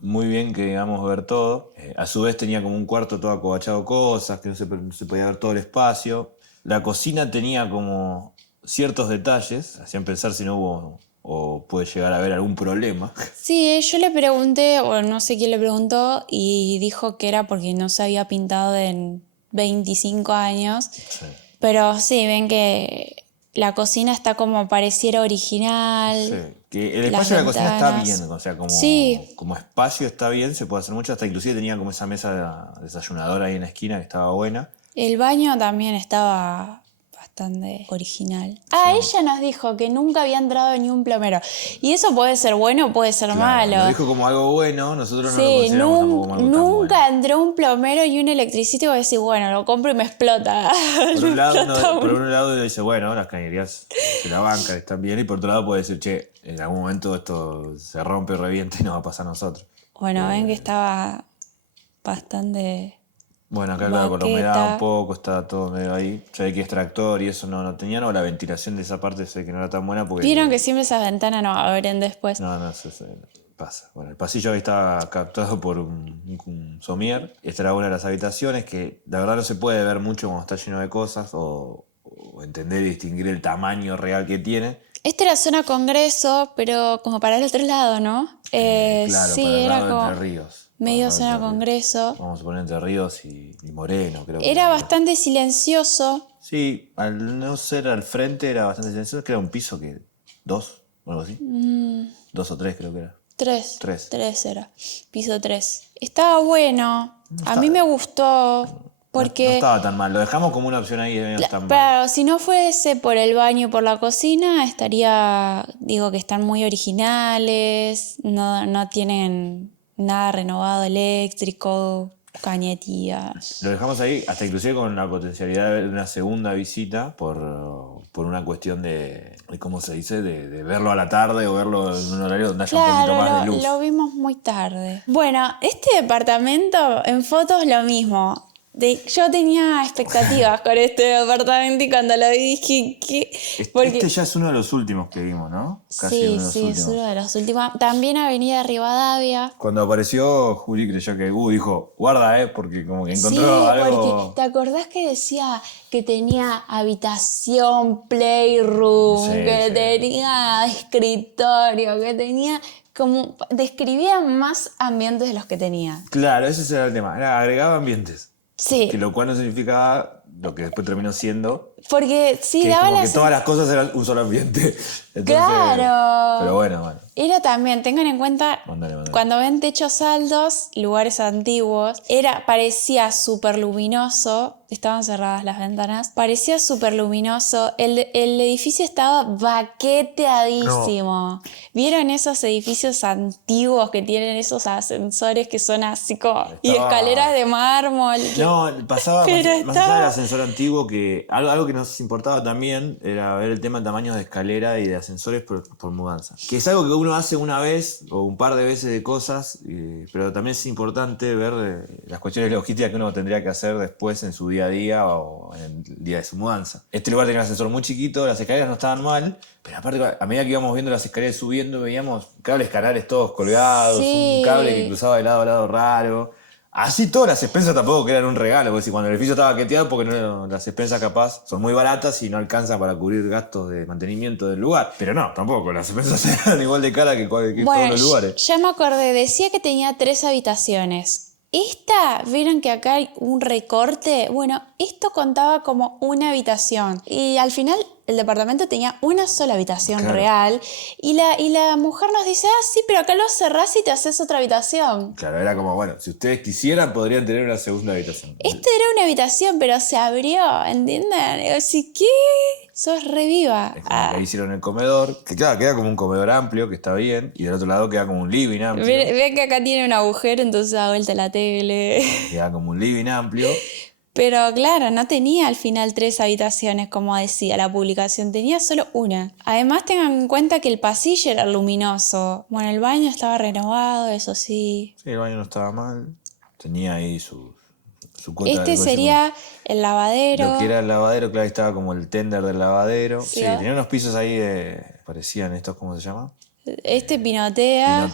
muy bien que digamos ver todo. A su vez tenía como un cuarto todo acobachado cosas, que no se podía ver todo el espacio. La cocina tenía como ciertos detalles, hacían pensar si no hubo o puede llegar a haber algún problema. Sí, yo le pregunté, o no sé quién le preguntó, y dijo que era porque no se había pintado en 25 años. Sí. Pero sí, ven que la cocina está como pareciera original. Sí, que el Las espacio de la cocina está ventanas. bien, o sea, Sí. como espacio está bien, se puede hacer mucho, hasta inclusive tenía como esa mesa desayunadora ahí en la esquina que estaba buena. El baño también estaba bastante original. Ah, ella nos dijo que nunca había entrado ni un plomero. Y eso puede ser bueno o puede ser malo. Lo dijo como algo bueno, nosotros no lo Sí, consideramos tampoco como algo tan nunca bueno. entró un plomero y un electricista y vos decís, bueno, lo compro y me explota. Por Me un lado, explota por un lado uno dice, bueno, las cañerías se la bancan, están bien, y por otro lado puede decir, che, en algún momento esto se rompe, revienta y nos va a pasar a nosotros. Bueno, ven que estaba bastante... Bueno, acá claro, con la humedad Baqueta. un poco, está todo medio ahí. Ya hay que extractor y eso no tenía, no, la ventilación de esa parte sé que no era tan buena porque... Vieron que siempre esas ventanas no abren después. No, pasa. Bueno, el pasillo ahí estaba captado por un somier. Esta era una de las habitaciones que la verdad no se puede ver mucho cuando está lleno de cosas o entender y distinguir el tamaño real que tiene. Esta era zona congreso, pero como para el otro lado, ¿no? Claro, Sí, para el era lado de como Entre Ríos. medio Para el lado de zona Entre Ríos. congreso. Vamos a poner Entre Ríos y Moreno, creo que. Era bastante silencioso. Sí, al no ser al frente era bastante silencioso, que era un piso que... ¿2? O algo así. 2 o 3 creo que era. Tres. Tres. 3 era. Piso 3. Estaba bueno. A mí me gustó. No Porque, estaba tan mal, lo dejamos como una opción ahí de medio tan mal. claro, si no fuese por el baño y por la cocina, digo que están muy originales, no tienen nada renovado eléctrico, cañetías. Lo dejamos ahí, hasta inclusive con la potencialidad de una segunda visita por una cuestión de ¿cómo se dice? De verlo a la tarde o verlo en un horario donde haya un poquito más de luz. Lo vimos muy tarde. Bueno, este departamento en fotos lo mismo. Yo tenía expectativas con este departamento y cuando lo vi dije que... Este ya es uno de los últimos que vimos, ¿no? Casi uno de los últimos. Es uno de los últimos. También Avenida Rivadavia. Cuando apareció, Juli creyó que dijo, guarda, porque como que encontró algo... Porque ¿te acordás que decía que tenía habitación, playroom, que tenía escritorio, que tenía... como describía más ambientes de los que tenía. Claro, ese era el tema. Agregaba ambientes. Sí. Que lo cual no significaba lo que después terminó siendo. Porque sí, que daba como la que todas las cosas eran un solo ambiente. Entonces, claro. Pero bueno. Era también, tengan en cuenta, cuando ven techos altos, lugares antiguos, parecía súper luminoso, estaban cerradas las ventanas, parecía súper luminoso, el edificio estaba baqueteadísimo. No. ¿Vieron esos edificios antiguos que tienen esos ascensores que son así como... y escaleras de mármol? No, pasaba más allá del ascensor antiguo, que algo que nos importaba también era ver el tema de tamaños de escalera y de ascensores por mudanza. Que es algo que uno hace una vez o un par de veces de cosas, pero también es importante ver las cuestiones logísticas que uno tendría que hacer después en su día a día o en el día de su mudanza. Este lugar tenía un ascensor muy chiquito, las escaleras no estaban mal, pero aparte a medida que íbamos viendo las escaleras subiendo veíamos cables canales todos colgados, un cable que cruzaba de lado a lado raro. Así todas las expensas tampoco que eran un regalo, porque si cuando el edificio estaba baqueteado, porque las expensas capaz son muy baratas y no alcanzan para cubrir gastos de mantenimiento del lugar. Pero no, tampoco, las expensas eran igual de cara que todos los lugares. Ya me acordé, decía que tenía 3 habitaciones. Vieron que acá hay un recorte. Bueno, esto contaba como una habitación. Y al final el departamento tenía una sola habitación real. Y la mujer nos dice, sí, pero acá lo cerrás y te haces otra habitación. Claro, era como, bueno, si ustedes quisieran podrían tener una segunda habitación. Era una habitación, pero se abrió, ¿entienden? Así que sos reviva. Es como que ahí hicieron el comedor, que claro, queda como un comedor amplio, que está bien, y del otro lado queda como un living amplio. Ven que acá tiene un agujero, entonces da vuelta la tele. Queda como un living amplio. Pero claro, no tenía al final 3 habitaciones, como decía la publicación, tenía solo una. Además tengan en cuenta que el pasillo era luminoso. Bueno, el baño estaba renovado, eso sí. Sí, el baño no estaba mal. Tenía ahí su cuota. Sería el lavadero. Lo que era el lavadero, claro, ahí estaba como el tender del lavadero. Sí, tenía unos pisos ahí parecían estos, ¿cómo se llama? Pinotea.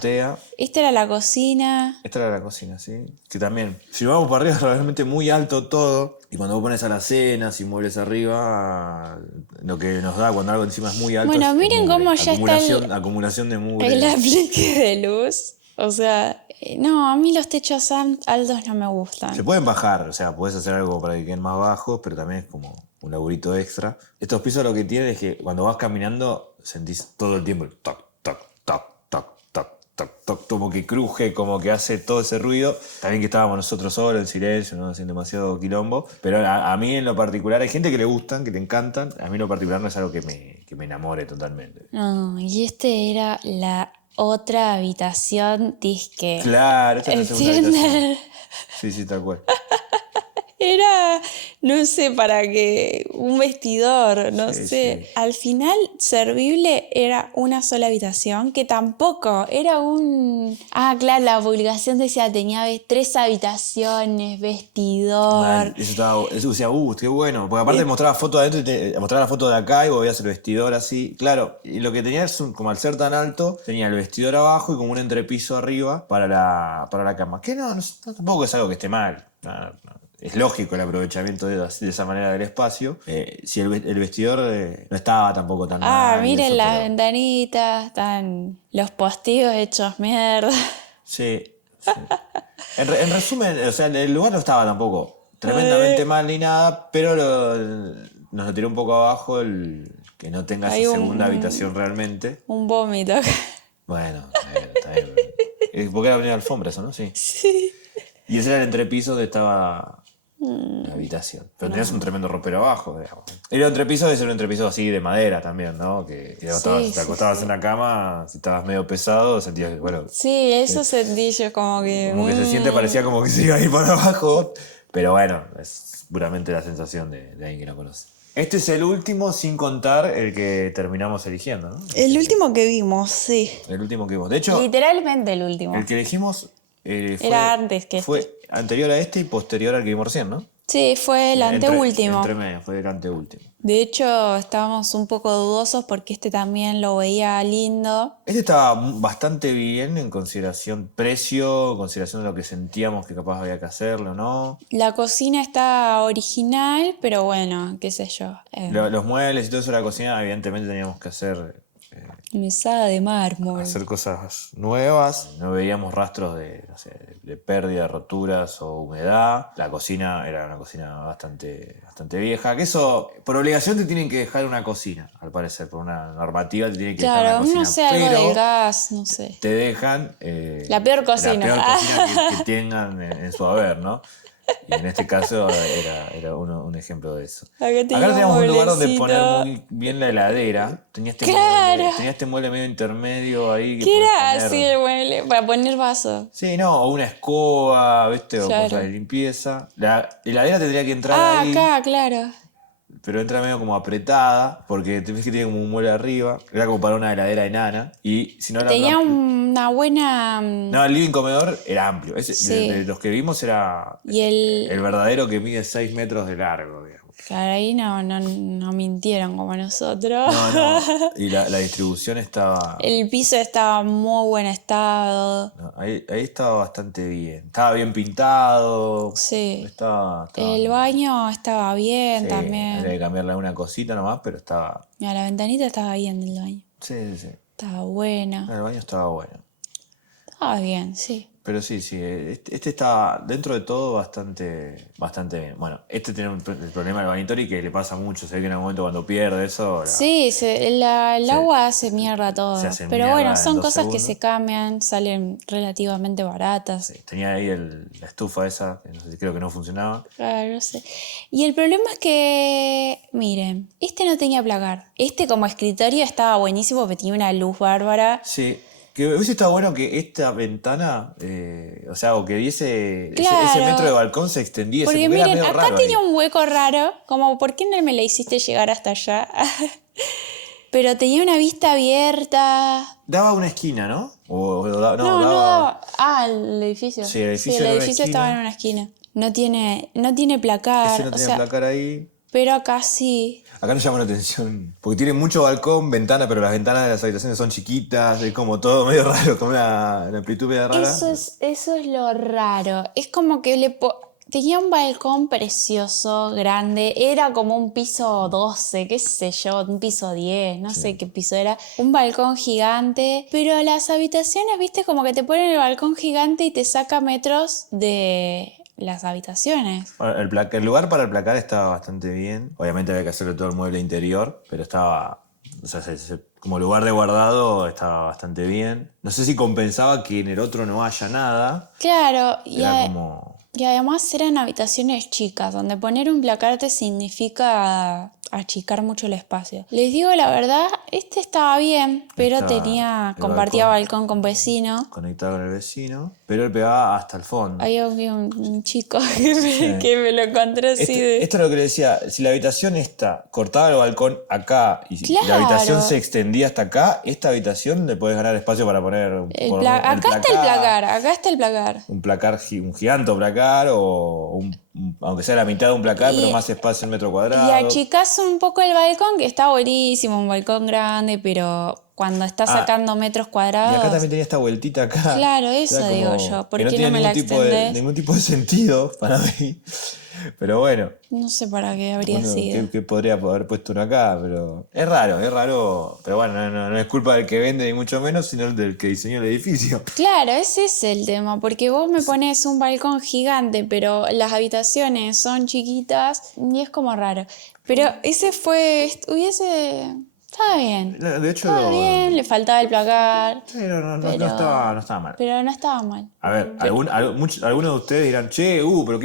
Esta era la cocina. Esta era la cocina, sí. Que también, si vamos para arriba, es realmente muy alto todo. Y cuando vos pones a la cena, si muebles arriba, lo que nos da cuando algo encima es muy alto. Bueno, miren cómo ya está acumulación de mugre. El aplique de luz. O sea, no, a mí los techos altos no me gustan. Se pueden bajar, o sea, podés hacer algo para que queden más bajos, pero también es como un laburito extra. Estos pisos lo que tienen es que cuando vas caminando sentís todo el tiempo el toc, toc, toc, toc, toc, toc, toc, como que cruje, como que hace todo ese ruido. También que estábamos nosotros solos, en silencio, no sin demasiado quilombo. Pero a mí en lo particular, hay gente que le gustan, que le encantan. A mí en lo particular no es algo que me enamore totalmente. No, y era la otra habitación disque. Claro, esta es la segunda habitación. Sí, tal cual. Era, no sé, para qué, un vestidor, no sé. Sí. Al final, servible era una sola habitación, que tampoco era un... claro, la publicación decía, tenía 3 habitaciones, vestidor. Mal, eso decía, qué bueno. Porque aparte mostraba fotos adentro, mostraba la foto de acá y vos veías el vestidor así. Claro, y lo que tenía es, como al ser tan alto, tenía el vestidor abajo y como un entrepiso arriba para la cama. Que no, tampoco es algo que esté mal. No. Es lógico el aprovechamiento de esa manera del espacio. Si el vestidor no estaba tampoco tan mal. Miren las ventanitas, están los postigos hechos mierda. Sí. En resumen, o sea, el lugar no estaba tampoco tremendamente mal ni nada, pero nos lo tiró un poco abajo el que no tenga esa segunda habitación realmente. Un vómito. Bueno, está bien. Porque era venir alfombra eso, ¿no? Sí. Y ese era el entrepiso donde estaba la habitación. Pero tenías un tremendo ropero abajo, digamos. Era un entrepiso, debe ser un entrepiso así de madera también, ¿no? Que te acostabas en la cama, si estabas medio pesado, sentías que, bueno... Sí, eso sentí yo como que... Como que se siente, parecía como que se iba a ir para abajo. Pero bueno, es puramente la sensación de alguien que no conoce. Este es el último, sin contar el que terminamos eligiendo, ¿no? El último que vimos, sí. El último que vimos. De hecho... Literalmente el último. El que elegimos... era antes que fue este. anterior a este y posterior al que vimos recién, ¿no? Sí, fue el anteúltimo. Entre medio, fue el anteúltimo. De hecho, estábamos un poco dudosos porque este también lo veía lindo. Este estaba bastante bien en consideración precio, en consideración de lo que sentíamos que capaz había que hacerlo, ¿no? La cocina está original, pero bueno, qué sé yo. Los muebles y todo eso de la cocina, evidentemente teníamos que Mesada de mármol. hacer cosas nuevas. No veíamos rastros no sé, de pérdida, de roturas o humedad. La cocina era una cocina bastante vieja. Que eso, por obligación te tienen que dejar una cocina, al parecer. Por una normativa te tienen que dejar una cocina. Claro, no sé, algo pero del gas, no sé. te dejan La peor cocina. la peor cocina que tengan en su haber, ¿no? Y en este caso era un ejemplo de eso. Acá teníamos un lugar donde mueblecito. poner muy bien la heladera. Tenía este mueble medio intermedio ahí. ¿Qué era así el mueble? Para poner vaso. Sí, no, o una escoba, ¿viste? O Claro. cosas de limpieza. La heladera tendría que entrar ahí, Acá, claro. pero entra medio como apretada, porque ves que tiene como un mueble arriba. Era como para una heladera enana. Y si no la Tenía una buena... No, el living comedor era amplio. Sí. De los que vimos era Y el verdadero que mide 6 metros de largo, digamos. Claro, ahí no mintieron como nosotros. No. Y la distribución estaba... El piso estaba en muy buen estado. no, ahí estaba bastante bien. Estaba bien pintado. Sí. Estaba El baño estaba bien sí, también. había que cambiarle una cosita nomás, pero estaba... Mira, la ventanita estaba bien del baño. Sí. Estaba buena. El baño estaba bueno. Estaba bien, sí. Pero sí, este estaba dentro de todo bastante bien. Bueno, este tiene el problema del Vanitori que le pasa mucho. Se ve que en algún momento cuando pierde eso... Sí, el agua hace mierda todo. se hace Pero mierda bueno, en son 2 cosas que segundos. se cambian, salen relativamente baratas. Sí, tenía ahí la estufa esa, que no sé, creo que no funcionaba. Claro, no sé. Y el problema es que, miren, este no tenía placar. Este como escritorio estaba buenísimo porque tenía una luz bárbara. Sí, que hubiese estado bueno que esta ventana, o sea, o que diese Claro. ese metro de balcón se extendiese. Porque era miren, medio acá raro tenía ahí. un hueco raro, como ¿por qué no me la hiciste llegar hasta allá? Pero tenía una vista abierta. Daba una esquina, ¿no? No daba. Ah, el edificio. Sí, el edificio el era una edificio esquina. estaba en una esquina. No tiene placar. Ese no tenía placar ahí. Pero acá sí. Acá nos llama la atención, porque tiene mucho balcón, ventana, pero las ventanas de las habitaciones son chiquitas, es como todo medio raro, como una amplitud medio rara. Eso es lo raro. Es como que tenía un balcón precioso, grande. Era como un piso 12, qué sé yo, un piso 10, no sé qué piso era. Un balcón gigante. Pero las habitaciones, viste, como que te ponen el balcón gigante y te saca metros de las habitaciones. Bueno, el lugar para el placar estaba bastante bien. Obviamente había que hacerle todo el mueble interior, pero estaba... O sea, como lugar de guardado estaba bastante bien. No sé si compensaba que en el otro no haya nada. Claro, Era como... y además eran habitaciones chicas, donde poner un placar te significa achicar mucho el espacio. Les digo la verdad, este estaba bien, pero compartía balcón con vecino. Conectado con el vecino, pero él pegaba hasta el fondo. Ahí había un chico que me lo encontró así Esto es lo que le decía, si la habitación esta cortaba el balcón acá y Claro. la habitación se extendía hasta acá, esta habitación le podés ganar espacio para poner acá está el placar. Un placar, un gigante placar o aunque sea la mitad de un placar, pero más espacio en metro cuadrado. Y achicás un poco el balcón, que está buenísimo, un balcón grande, pero cuando está sacando metros cuadrados... Y acá también tenía esta vueltita acá. Claro, eso Era digo como yo. ¿Por que qué no me la extendés? Ningún tipo de sentido para mí. Pero bueno. No sé para qué habría sido. ¿Qué podría haber puesto uno acá? Pero es raro. Pero bueno, no es culpa del que vende ni mucho menos, sino del que diseñó el edificio. Claro, ese es el tema, porque vos me pones un balcón gigante, pero las habitaciones son chiquitas y es como raro. Pero estaba bien. De hecho, Estaba bien, le faltaba el placar. No estaba mal. Pero no estaba mal. A ver, algunos de ustedes dirán, che, pero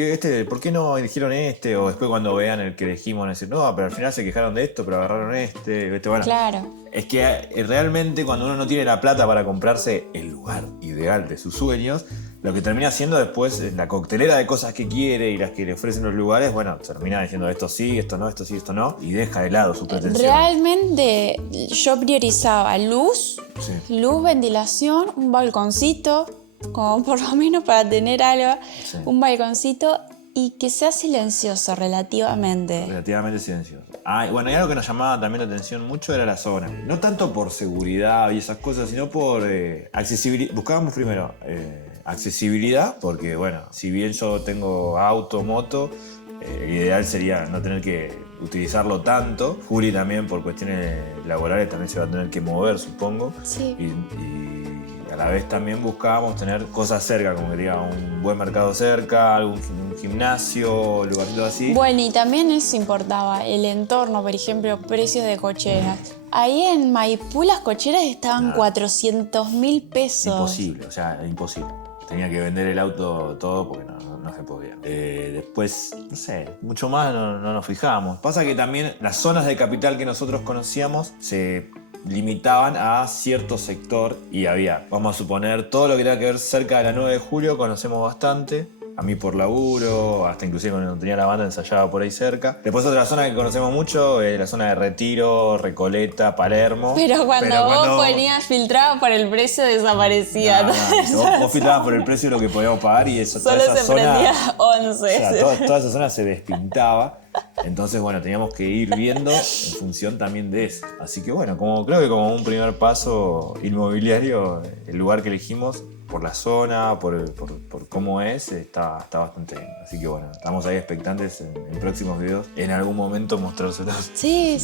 ¿por qué no eligieron este? O después cuando vean el que elegimos van a decir, no, pero al final se quejaron de esto, pero agarraron este. Bueno, Claro. es que realmente cuando uno no tiene la plata para comprarse el lugar ideal de sus sueños, lo que termina haciendo después es la coctelera de cosas que quiere y las que le ofrecen los lugares, bueno, termina diciendo esto sí, esto no, esto sí, esto no, y deja de lado su pretensión. Realmente yo priorizaba luz, Sí. ventilación, un balconcito, como por lo menos para tener algo, Sí. un balconcito y que sea silencioso relativamente. Relativamente silencioso. Y bueno, y algo que nos llamaba también la atención mucho era la zona. No tanto por seguridad y esas cosas, sino por accesibilidad. Buscábamos primero accesibilidad, porque bueno, si bien yo tengo auto, moto, el ideal sería no tener que utilizarlo tanto. Juli también por cuestiones laborales también se va a tener que mover, supongo. Sí. Y a la vez también buscábamos tener cosas cerca, como que diga un buen mercado cerca, un gimnasio, lugarcitos así. Bueno, y también eso importaba, el entorno, por ejemplo, precios de cocheras. Ahí en Maipú las cocheras estaban 400.000 pesos. Imposible, o sea, imposible. Tenía que vender el auto todo porque no se podía. Después, no sé, mucho más no nos fijábamos. Pasa que también las zonas de capital que nosotros conocíamos se limitaban a cierto sector y había, vamos a suponer, todo lo que tenga que ver cerca de la 9 de julio conocemos bastante. A mí por laburo, hasta inclusive cuando tenía la banda ensayaba por ahí cerca. Después otra zona que conocemos mucho es la zona de Retiro, Recoleta, Palermo. Pero cuando vos ponías filtrado por el precio desaparecía. Vos filtrabas por el precio de lo que podíamos pagar y eso, Solo toda esa se zona, prendía 11. o sea, toda esa zona se despintaba. Entonces, bueno, teníamos que ir viendo en función también de eso. Así que bueno, creo que como un primer paso inmobiliario, el lugar que elegimos, por la zona, por cómo es, está bastante bien. Así que bueno, estamos ahí expectantes en próximos videos. En algún momento mostrárselos. Sí.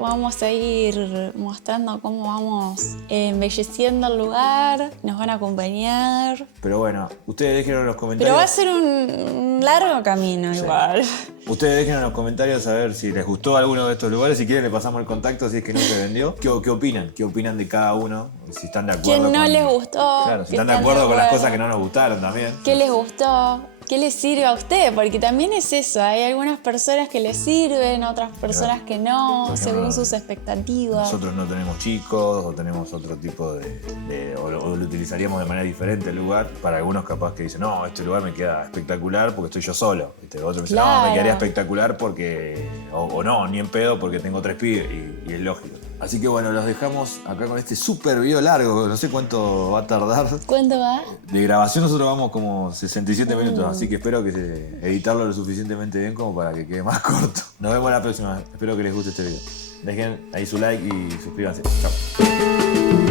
Vamos a ir mostrando cómo vamos embelleciendo el lugar. Nos van a acompañar. Pero bueno, ustedes déjenos en los comentarios. Pero va a ser un largo camino igual. Ustedes dejen en los comentarios a ver si les gustó alguno de estos lugares. Si quieren le pasamos el contacto si es que no se vendió. ¿Qué opinan? ¿Qué opinan de cada uno? Si están de acuerdo. ¿Quién no les gustó? Claro, si están de acuerdo con las cosas que no nos gustaron también. ¿Qué les gustó? ¿Qué les sirve a usted? Porque también es eso, hay algunas personas que les sirven, otras personas que no, Por ejemplo, según sus expectativas. Nosotros no tenemos chicos o tenemos otro tipo o lo utilizaríamos de manera diferente el lugar. Para algunos capaz que dicen, no, este lugar me queda espectacular porque estoy yo solo. Otro dice, no, me quedaría espectacular porque, o no, ni en pedo porque tengo 3 pibes y es lógico. Así que bueno, los dejamos acá con este súper video largo, no sé cuánto va a tardar. ¿Cuánto va? De grabación nosotros vamos como 67 minutos, así que espero que editarlo lo suficientemente bien como para que quede más corto. Nos vemos la próxima, espero que les guste este video. Dejen ahí su like y suscríbanse. Chao.